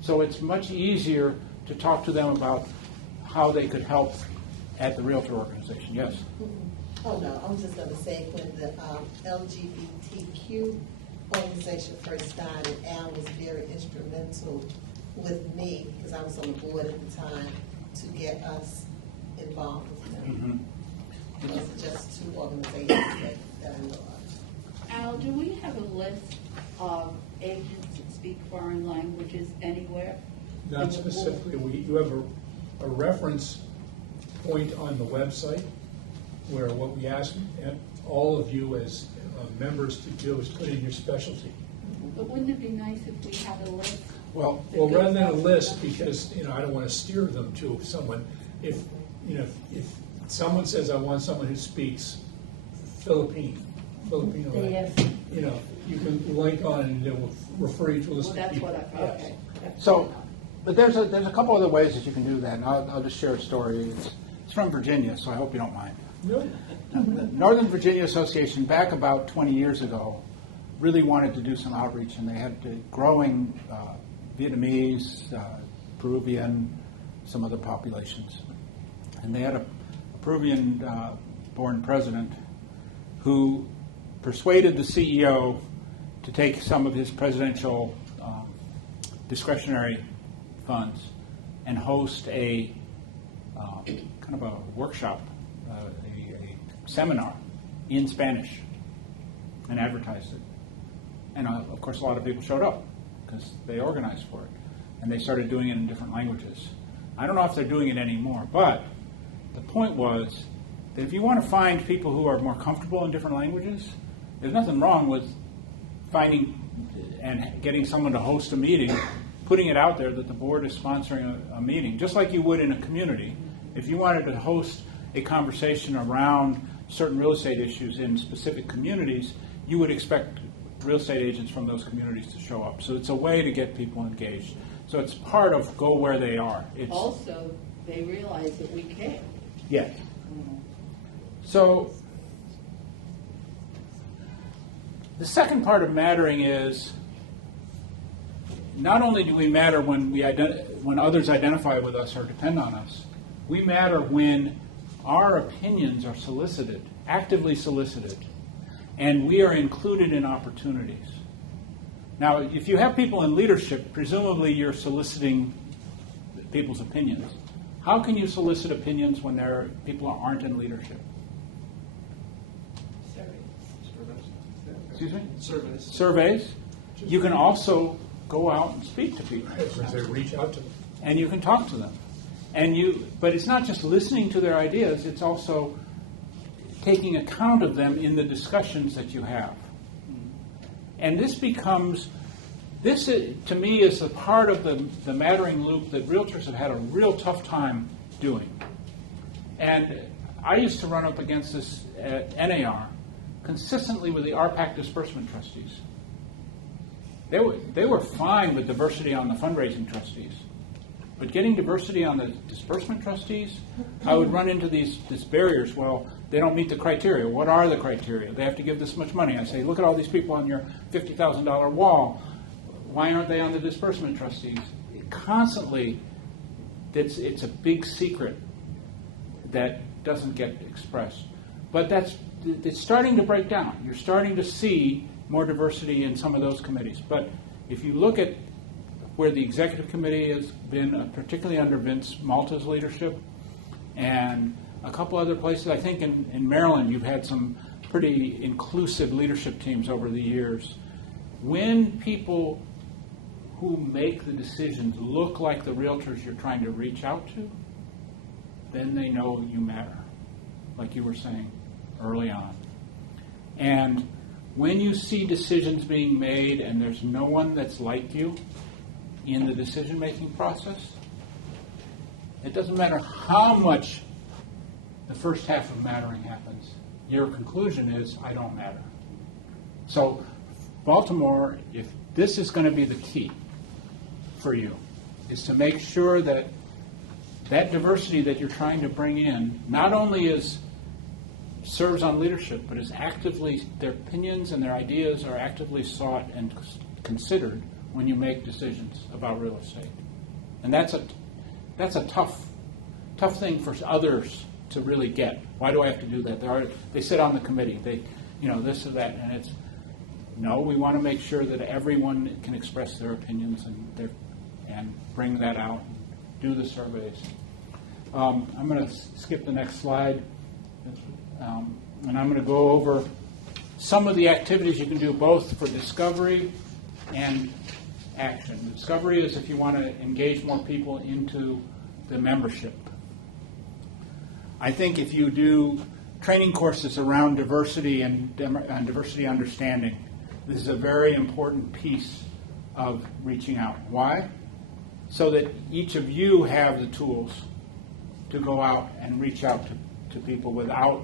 So it's much easier to talk to them about how they could help at the realtor organization. Yes? Oh, no, I was just going to say, when the LGBTQ organization first started, Al was very instrumental with me, because I was on the board at the time, to get us involved with them. It was just two organizations that I know of. Al, do we have a list of agents that speak foreign languages anywhere? Not specifically. You have a reference point on the website where what we ask all of you as members to do is put in your specialty. But wouldn't it be nice if we had a list? Well, rather than a list, because I don't want to steer them to someone. If someone says I want someone who speaks Filipino, Yes. you can link on and it will refer you to a list Well, of that's people. what I, okay. So, but there's a couple other ways that you can do that, and I'll just share a story. It's from Virginia, so I hope you don't mind. No. The Northern Virginia Association, back about 20 years ago, really wanted to do some outreach, and they had growing Vietnamese, Peruvian, some other populations. And they had a Peruvian-born president who persuaded the CEO to take some of his presidential discretionary funds and host a kind of a workshop, a seminar in Spanish, and advertised it. And of course, a lot of people showed up because they organized for it, and they started doing it in different languages. I don't know if they're doing it anymore, but the point was that if you want to find people who are more comfortable in different languages, there's nothing wrong with finding and getting someone to host a meeting, putting it out there that the board is sponsoring a meeting, just like you would in a community. If you wanted to host a conversation around certain real estate issues in specific communities, you would expect real estate agents from those communities to show up. So it's a way to get people engaged. So it's part of go where they are. It's, Also, they realize that we care. yes. So the second part of mattering is not only do we matter when when others identify with us or depend on us, we matter when our opinions are solicited, actively solicited, and we are included in opportunities. Now, if you have people in leadership, presumably you're soliciting people's opinions. How can you solicit opinions when people aren't in leadership? Excuse me? Surveys. You can also go out and speak to people. As they reach out to them. And you can talk to them. But it's not just listening to their ideas, it's also taking account of them in the discussions that you have. And this to me is a part of the mattering loop that realtors have had a real tough time doing. And I used to run up against this at NAR consistently with the RPAC disbursement trustees. They were fine with diversity on the fundraising trustees. But getting diversity on the disbursement trustees, I would run into these barriers. Well, they don't meet the criteria. What are the criteria? They have to give this much money. I say, look at all these people on your $50,000 wall. Why aren't they on the disbursement trustees? Constantly, it's a big secret that doesn't get expressed. But it's starting to break down. You're starting to see more diversity in some of those committees. But if you look at where the executive committee has been, particularly under Vince Malta's leadership, and a couple other places, I think in Maryland you've had some pretty inclusive leadership teams over the years. When people who make the decisions look like the realtors you're trying to reach out to, then they know you matter, like you were saying early on. And when you see decisions being made and there's no one that's like you in the decision-making process, it doesn't matter how much the first half of mattering happens. Your conclusion is, I don't matter. So Baltimore, if this is going to be the key for you, is to make sure that that diversity that you're trying to bring in not only serves on leadership, but is actively, their opinions and their ideas are actively sought and considered when you make decisions about real estate. And that's a tough thing for others to really get. Why do I have to do that? They sit on the committee. They, this or that, and it's no. We want to make sure that everyone can express their opinions and bring that out. And do the surveys. I'm going to skip the next slide, and I'm going to go over some of the activities you can do both for discovery and action. Discovery is if you want to engage more people into the membership. I think if you do training courses around diversity and diversity understanding, this is a very important piece of reaching out. Why? So that each of you have the tools to go out and reach out to people without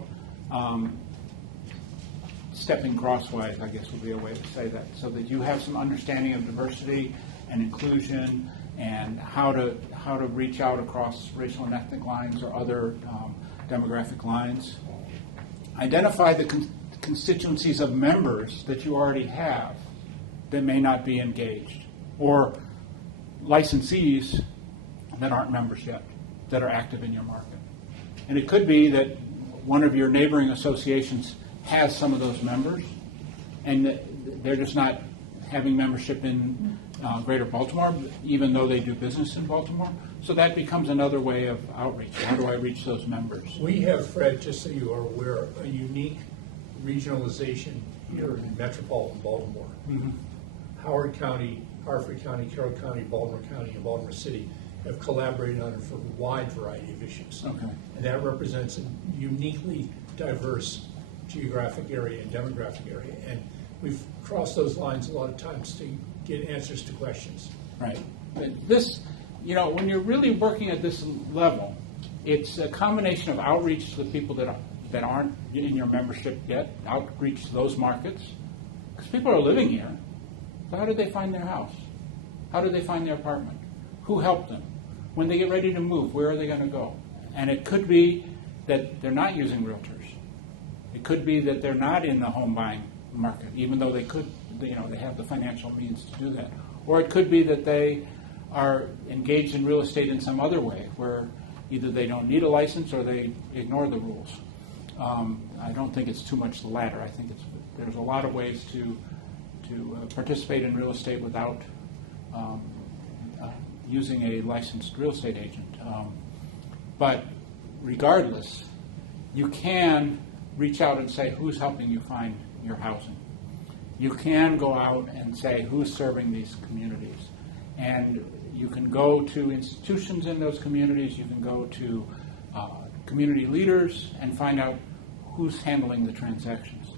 stepping crosswise, I guess would be a way to say that, so that you have some understanding of diversity and inclusion and how to reach out across racial and ethnic lines or other demographic lines. Identify the constituencies of members that you already have that may not be engaged, or licensees that aren't members yet, that are active in your market. And it could be that one of your neighboring associations has some of those members, and they're just not having membership in Greater Baltimore, even though they do business in Baltimore. So that becomes another way of outreach. How do I reach those members? We have, Fred, just so you are aware, a unique regionalization here in metropolitan Baltimore. Mm-hmm. Howard County, Harford County, Carroll County, Baltimore County, and Baltimore City have collaborated on it for a wide variety of issues. Okay. And that represents a uniquely diverse geographic area and demographic area. And we've crossed those lines a lot of times to get answers to questions. Right. But this, when you're really working at this level, it's a combination of outreach to the people that aren't in your membership yet, outreach to those markets, because people are living here. So how did they find their house? How did they find their apartment? Who helped them? When they get ready to move, where are they going to go? And it could be that they're not using realtors. It could be that they're not in the home buying market, even though they could, they have the financial means to do that. Or it could be that they are engaged in real estate in some other way, where either they don't need a license or they ignore the rules. I don't think it's too much the latter. I think there's a lot of ways to participate in real estate without using a licensed real estate agent. But regardless, you can reach out and say, who's helping you find your housing? You can go out and say, who's serving these communities? And you can go to institutions in those communities, you can go to community leaders and find out who's handling the transactions.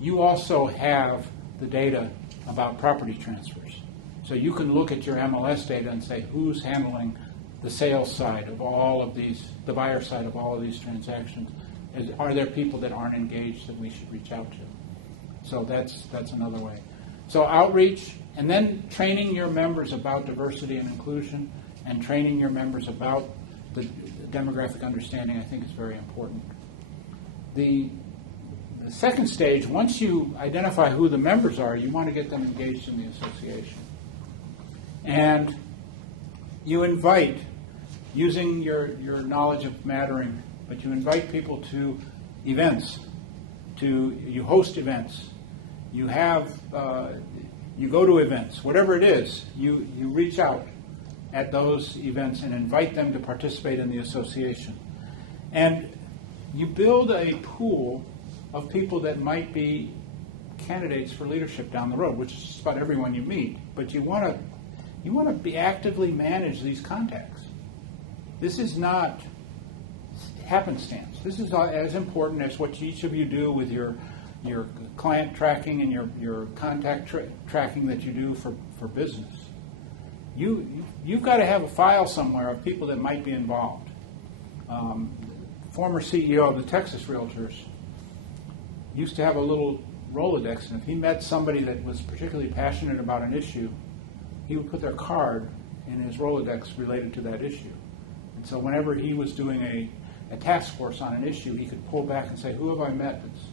You also have the data about property transfers. So you can look at your MLS data and say, who's handling the sales side of all of these, the buyer side of all of these transactions? Are there people that aren't engaged that we should reach out to? So that's another way. So outreach, and then training your members about diversity and inclusion, and training your members about the demographic understanding, I think is very important. The second stage, once you identify who the members are, you want to get them engaged in the association. And you invite, using your knowledge of mattering, but you invite people to events, you host events, You have, you go to events, whatever it is, you reach out at those events and invite them to participate in the association. And you build a pool of people that might be candidates for leadership down the road, which is just about everyone you meet. But you want to be actively manage these contacts. This is not happenstance. This is as important as what each of you do with your client tracking and your contact tracking that you do for business. You've got to have a file somewhere of people that might be involved. Former CEO of the Texas Realtors used to have a little Rolodex, and if he met somebody that was particularly passionate about an issue, he would put their card in his Rolodex related to that issue. And so whenever he was doing a task force on an issue, he could pull back and say, who have I met that's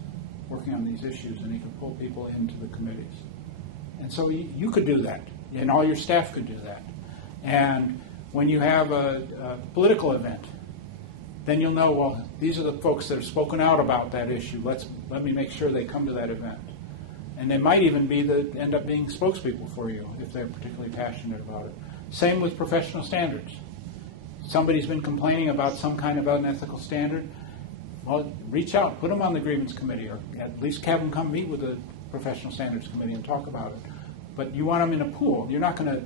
working on these issues? And he could pull people into the committees. And so you could do that, and all your staff could do that. And when you have a political event, then you'll know, well, these are the folks that have spoken out about that issue. Let me make sure they come to that event. And they might even end up being spokespeople for you if they're particularly passionate about it. Same with professional standards. Somebody's been complaining about some kind of unethical standard. Well, reach out, put them on the grievance committee, or at least have them come meet with the professional standards committee and talk about it. But you want them in a pool. You're not going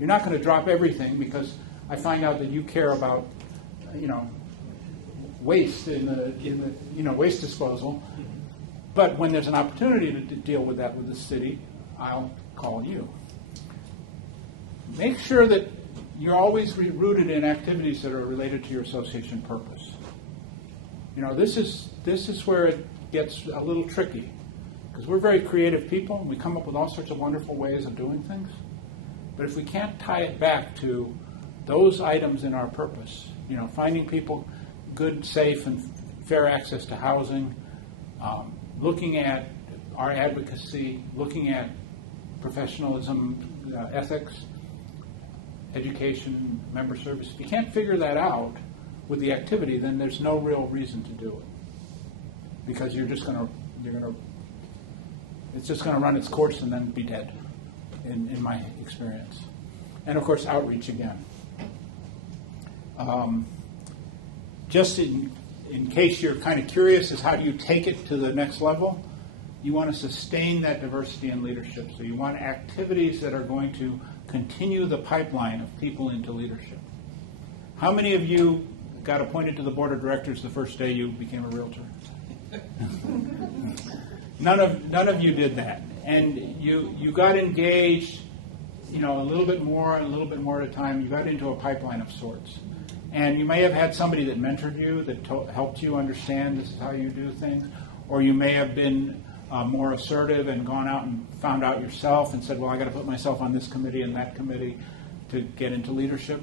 to drop everything because I find out that you care about waste in the waste disposal. But when there's an opportunity to deal with that with the city, I'll call you. Make sure that you're always rooted in activities that are related to your association purpose. This is where it gets a little tricky, because we're very creative people and we come up with all sorts of wonderful ways of doing things. But if we can't tie it back to those items in our purpose, finding people good, safe, and fair access to housing, looking at our advocacy, looking at professionalism, ethics, education, member service. If you can't figure that out with the activity, then there's no real reason to do it, because it's just going to run its course and then be dead, in my experience. And of course, outreach again. Just in case you're kind of curious as how do you take it to the next level, you want to sustain that diversity in leadership. So you want activities that are going to continue the pipeline of people into leadership. How many of you got appointed to the board of directors the first day you became a realtor? None of you did that. And you got engaged, a little bit more at a time. You got into a pipeline of sorts. And you may have had somebody that mentored you, that helped you understand this is how you do things. Or you may have been more assertive and gone out and found out yourself and said, well, I got to put myself on this committee and that committee to get into leadership.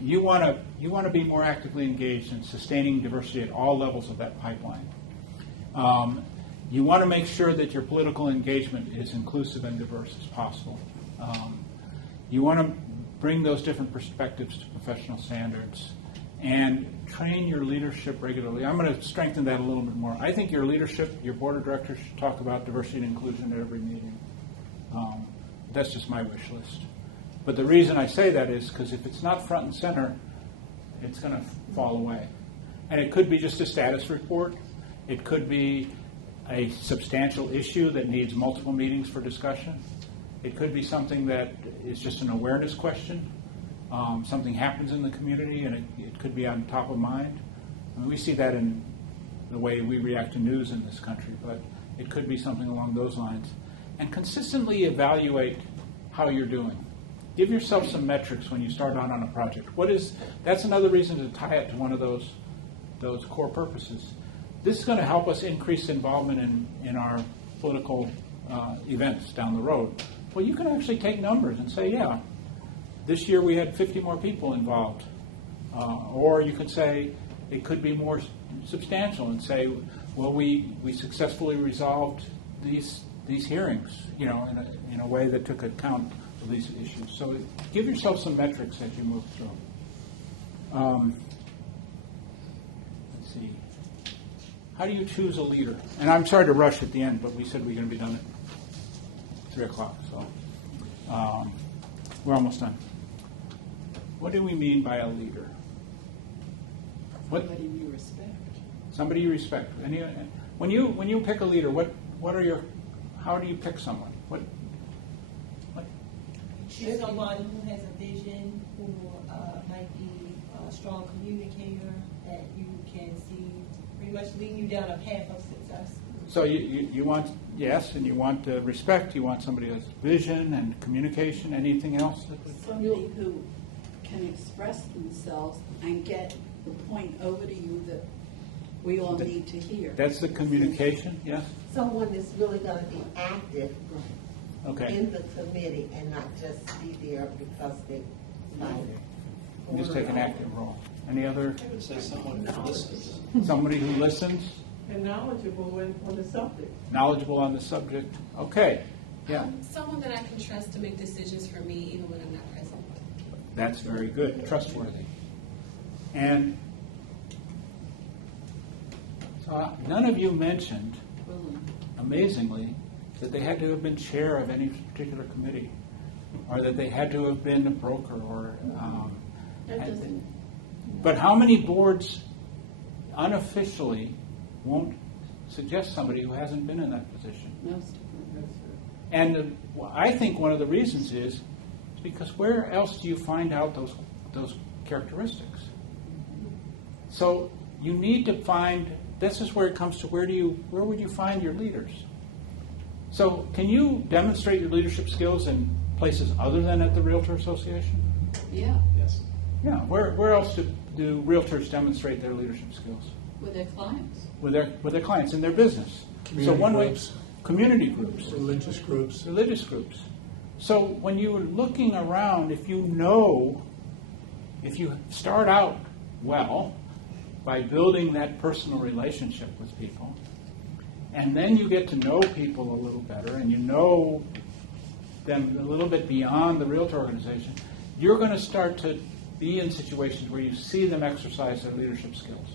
You want to be more actively engaged in sustaining diversity at all levels of that pipeline. You want to make sure that your political engagement is inclusive and diverse as possible. You want to bring those different perspectives to professional standards and train your leadership regularly. I'm going to strengthen that a little bit more. I think your leadership, your board of directors should talk about diversity and inclusion at every meeting. That's just my wish list. But the reason I say that is because if it's not front and center, it's going to fall away. And it could be just a status report. It could be a substantial issue that needs multiple meetings for discussion. It could be something that is just an awareness question. Something happens in the community and it could be on top of mind. I mean, we see that in the way we react to news in this country, but it could be something along those lines. And consistently evaluate how you're doing. Give yourself some metrics when you start out on a project. That's another reason to tie it to one of those core purposes. This is going to help us increase involvement in our political events down the road. Well, you can actually take numbers and say, yeah, this year we had 50 more people involved. Or you could say it could be more substantial and say, well, we successfully resolved these hearings, in a way that took account of these issues. So give yourself some metrics as you move through. Let's see. how do you choose a leader? And I'm sorry to rush at the end, but we said we were going to be done at 3 o'clock, so we're almost done. What do we mean by a leader? What? Somebody you respect. Somebody you respect. When you pick a leader, how do you pick someone? What? Choose someone who has a vision, who might be a strong communicator, that you can see pretty much leading you down a path of success. So you want, yes, and you want respect, you want somebody with vision and communication, anything else? Somebody who can express themselves and get the point over to you that we all need to hear. That's the communication, yes? Someone that's really gonna be active Okay. in the committee and not just be there because they like. Just take an active role. Any other, I would say someone who listens. somebody who listens, And knowledgeable on the subject. knowledgeable on the subject? Okay, yeah, Someone that I can trust to make decisions for me even when I'm not present. that's very good, trustworthy. And so none of you mentioned, Willing. amazingly, that they had to have been chair of any particular committee, or that they had to have been a broker, or. That doesn't, But how many boards unofficially won't suggest somebody who hasn't been in that position? most of them. And I think one of the reasons is because where else do you find out those characteristics? So you need to find. This is where it comes to where would you find your leaders? So can you demonstrate your leadership skills in places other than at the Realtor Association? Yeah, Yes. Yeah. Where else do realtors demonstrate their leadership skills? with their clients. With their clients in their business. Community groups. Community groups, Religious groups. religious groups. So when you're looking around, if you start out well by building that personal relationship with people, and then you get to know people a little better, and you know them a little bit beyond the realtor organization, you're going to start to be in situations where you see them exercise their leadership skills.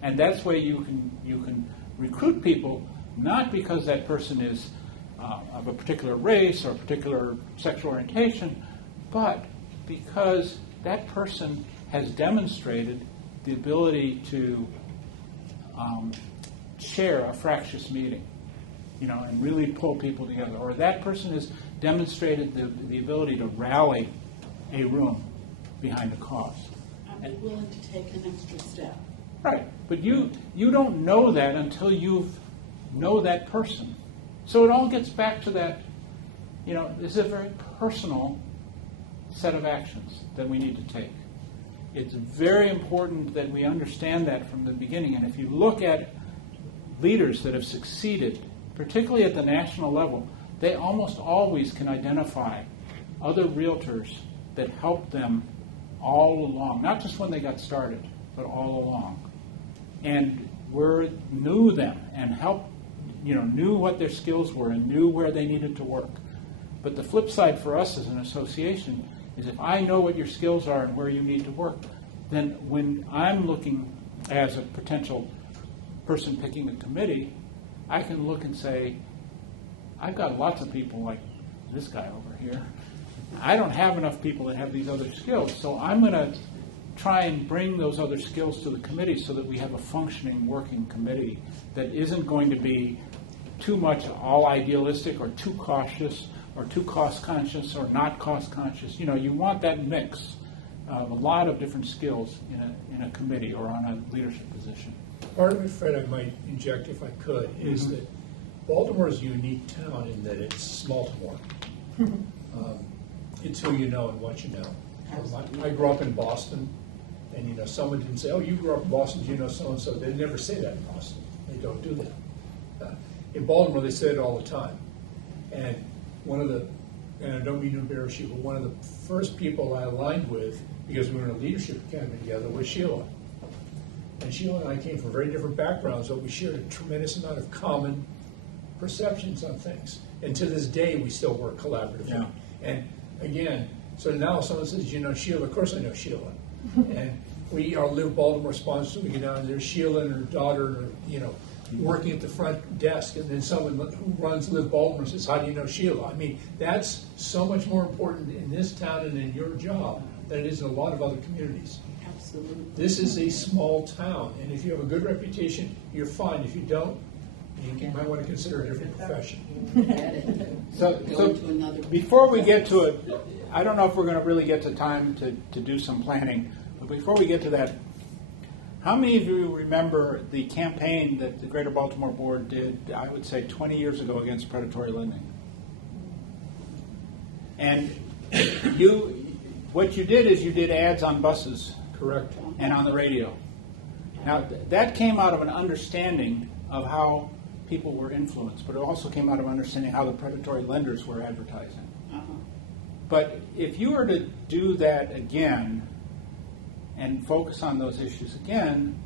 And that's where you can recruit people, not because that person is of a particular race or a particular sexual orientation, but because that person has demonstrated the ability to chair a fractious meeting, and really pull people together. Or that person has demonstrated the ability to rally a room behind a cause. And be willing to take an extra step. Right, but you don't know that until you know that person. So it all gets back to that, this is a very personal set of actions that we need to take. It's very important that we understand that from the beginning. And if you look at leaders that have succeeded, particularly at the national level, they almost always can identify other realtors that helped them all along, not just when they got started, but all along. And knew them and helped, knew what their skills were and knew where they needed to work. But the flip side for us as an association is if I know what your skills are and where you need to work, then when I'm looking as a potential person picking a committee, I can look and say, I've got lots of people like this guy over here. I don't have enough people that have these other skills, so I'm going to try and bring those other skills to the committee so that we have a functioning, working committee that isn't going to be too much all idealistic or too cautious or too cost-conscious or not cost-conscious. You want that mix of a lot of different skills in a committee or on a leadership position. Part of it, Fred, I might inject if I could, is that Baltimore is a unique town in that it's small-to-more. It's who you know and what you know. I grew up in Boston, and someone didn't say, "Oh, you grew up in Boston, you know so-and-so." They never say that in Boston. They don't do that. In Baltimore, they say it all the time. And and I don't mean to embarrass you, but one of the first people I aligned with, because we were in a leadership academy together, was Sheila. And Sheila and I came from very different backgrounds, but we shared a tremendous amount of common perceptions on things. And to this day, we still work collaboratively. Yeah. And again, so now someone says, "You know Sheila?" Of course I know Sheila. And our Live Baltimore sponsors, we get down there, Sheila and her daughter, working at the front desk, and then someone who runs Live Baltimore says, how do you know Sheila? I mean, that's so much more important in this town and in your job than it is in a lot of other communities. Absolutely. This is a small town, and if you have a good reputation, you're fine. If you don't, you might want to consider a different profession. Get it. So, Go to another. before we get to it, I don't know if we're going to really get to time to do some planning, but before we get to that, how many of you remember the campaign that the Greater Baltimore Board did, I would say 20 years ago, against predatory lending? And what you did is you did ads on buses. Correct. And on the radio. Now, that came out of an understanding of how people were influenced, but it also came out of understanding how the predatory lenders were advertising. But if you were to do that again and focus on those issues again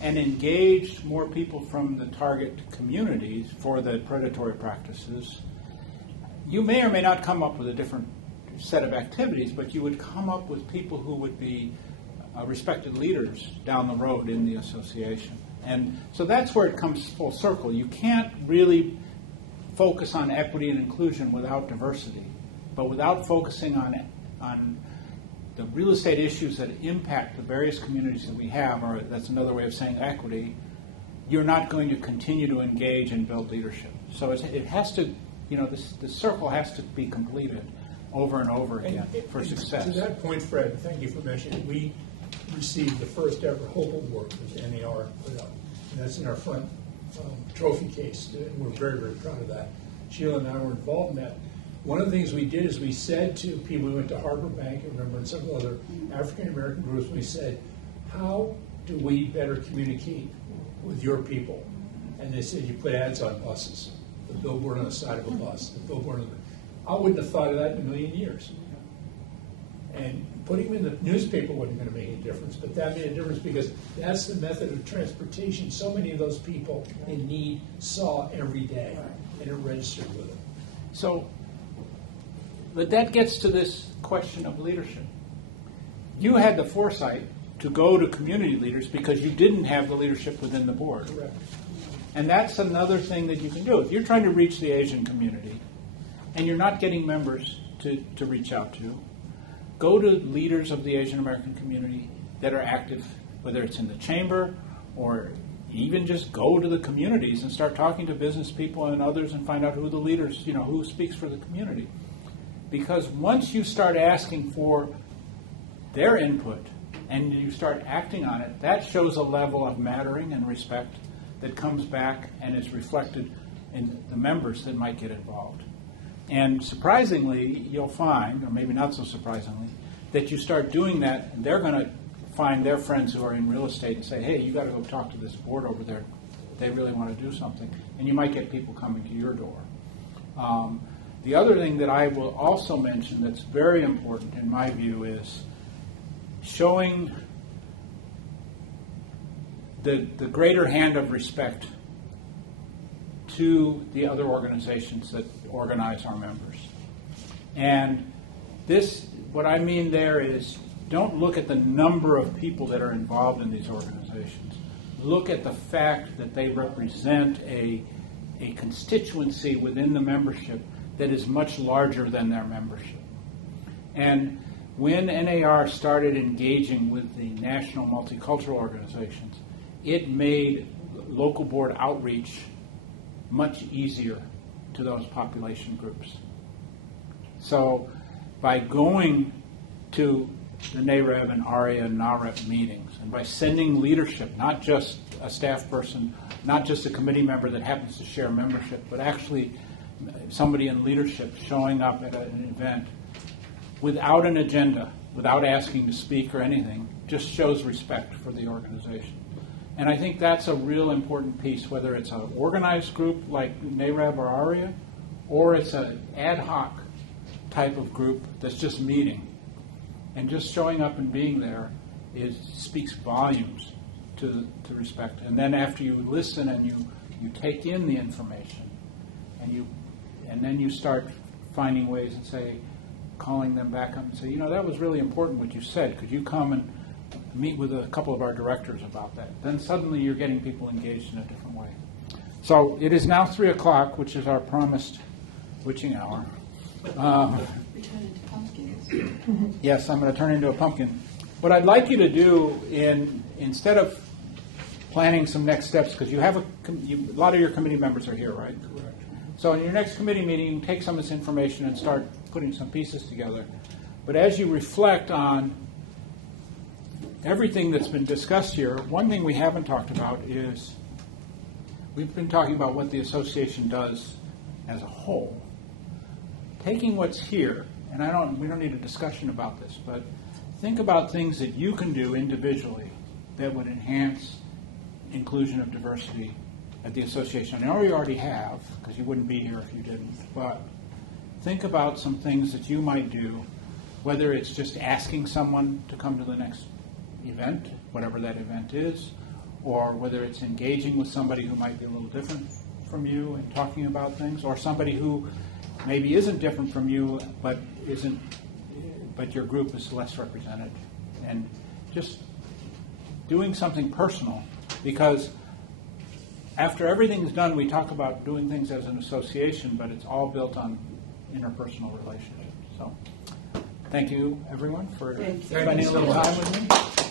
and engage more people from the target communities for the predatory practices, you may or may not come up with a different set of activities, but you would come up with people who would be respected leaders down the road in the association. And so that's where it comes full circle. You can't really focus on equity and inclusion without diversity, but without focusing on the real estate issues that impact the various communities that we have, or that's another way of saying equity, you're not going to continue to engage and build leadership. So it has to, the circle has to be completed over and over again for success. To that point, Fred, thank you for mentioning it. We received the first ever Hope Award that NAR put up, and that's in our front trophy case, and we're very, very proud of that. Sheila and I were involved in that. One of the things we did is we said to people, we went to Harbor Bank, remember, and several other African-American groups, we said, how do we better communicate with your people? And they said, you put ads on buses, the billboard on the side of a bus, the billboard on the... I wouldn't have thought of that in a million years. And putting them in the newspaper wasn't going to make any difference, but that made a difference because that's the method of transportation so many of those people in need saw every day, and it registered with them. So, but that gets to this question of leadership. You had the foresight to go to community leaders because you didn't have the leadership within the board. Correct. And that's another thing that you can do. If you're trying to reach the Asian community and you're not getting members to reach out to, go to leaders of the Asian American community that are active, whether it's in the chamber or even just go to the communities and start talking to business people and others and find out who the leaders, who speaks for the community. Because once you start asking for their input and you start acting on it, that shows a level of mattering and respect that comes back and is reflected in the members that might get involved. And surprisingly, you'll find, or maybe not so surprisingly, that you start doing that, and they're going to find their friends who are in real estate and say, hey, you got to go talk to this board over there. They really want to do something. And you might get people coming to your door. The other thing that I will also mention that's very important in my view is showing the greater hand of respect to the other organizations that organize our members. And this, what I mean there is, don't look at the number of people that are involved in these organizations. Look at the fact that they represent a constituency within the membership that is much larger than their membership. And when NAR started engaging with the national multicultural organizations, it made local board outreach much easier to those population groups. So by going to the NAREB and ARIA and NAREP meetings, and by sending leadership, not just a staff person, not just a committee member that happens to share membership, but actually somebody in leadership showing up at an event without an agenda, without asking to speak or anything, just shows respect for the organization. And I think that's a real important piece, whether it's an organized group like NAREB or ARIA, or it's an ad hoc type of group that's just meeting. And just showing up and being there speaks volumes to respect. And then after you listen and you take in the information, and then you start finding ways and calling them back up and say, that was really important what you said. Could you come meet with a couple of our directors about that. Then suddenly you're getting people engaged in a different way. So it is now 3 o'clock, which is our promised witching hour. We turn into pumpkins. Yes, I'm going to turn into a pumpkin. What I'd like you to do, instead of planning some next steps, because you have a lot of your committee members are here, right? Correct. So in your next committee meeting, you can take some of this information and start putting some pieces together. But as you reflect on everything that's been discussed here, one thing we haven't talked about is we've been talking about what the association does as a whole. Taking what's here, and we don't need a discussion about this, but think about things that you can do individually that would enhance inclusion of diversity at the association. I know you already have, because you wouldn't be here if you didn't, but think about some things that you might do, whether it's just asking someone to come to the next event, whatever that event is, or whether it's engaging with somebody who might be a little different from you and talking about things, or somebody who maybe isn't different from you, but your group is less represented. And just doing something personal, because after everything's done, we talk about doing things as an association, but it's all built on interpersonal relationships. So thank you, everyone, for spending a little time with me.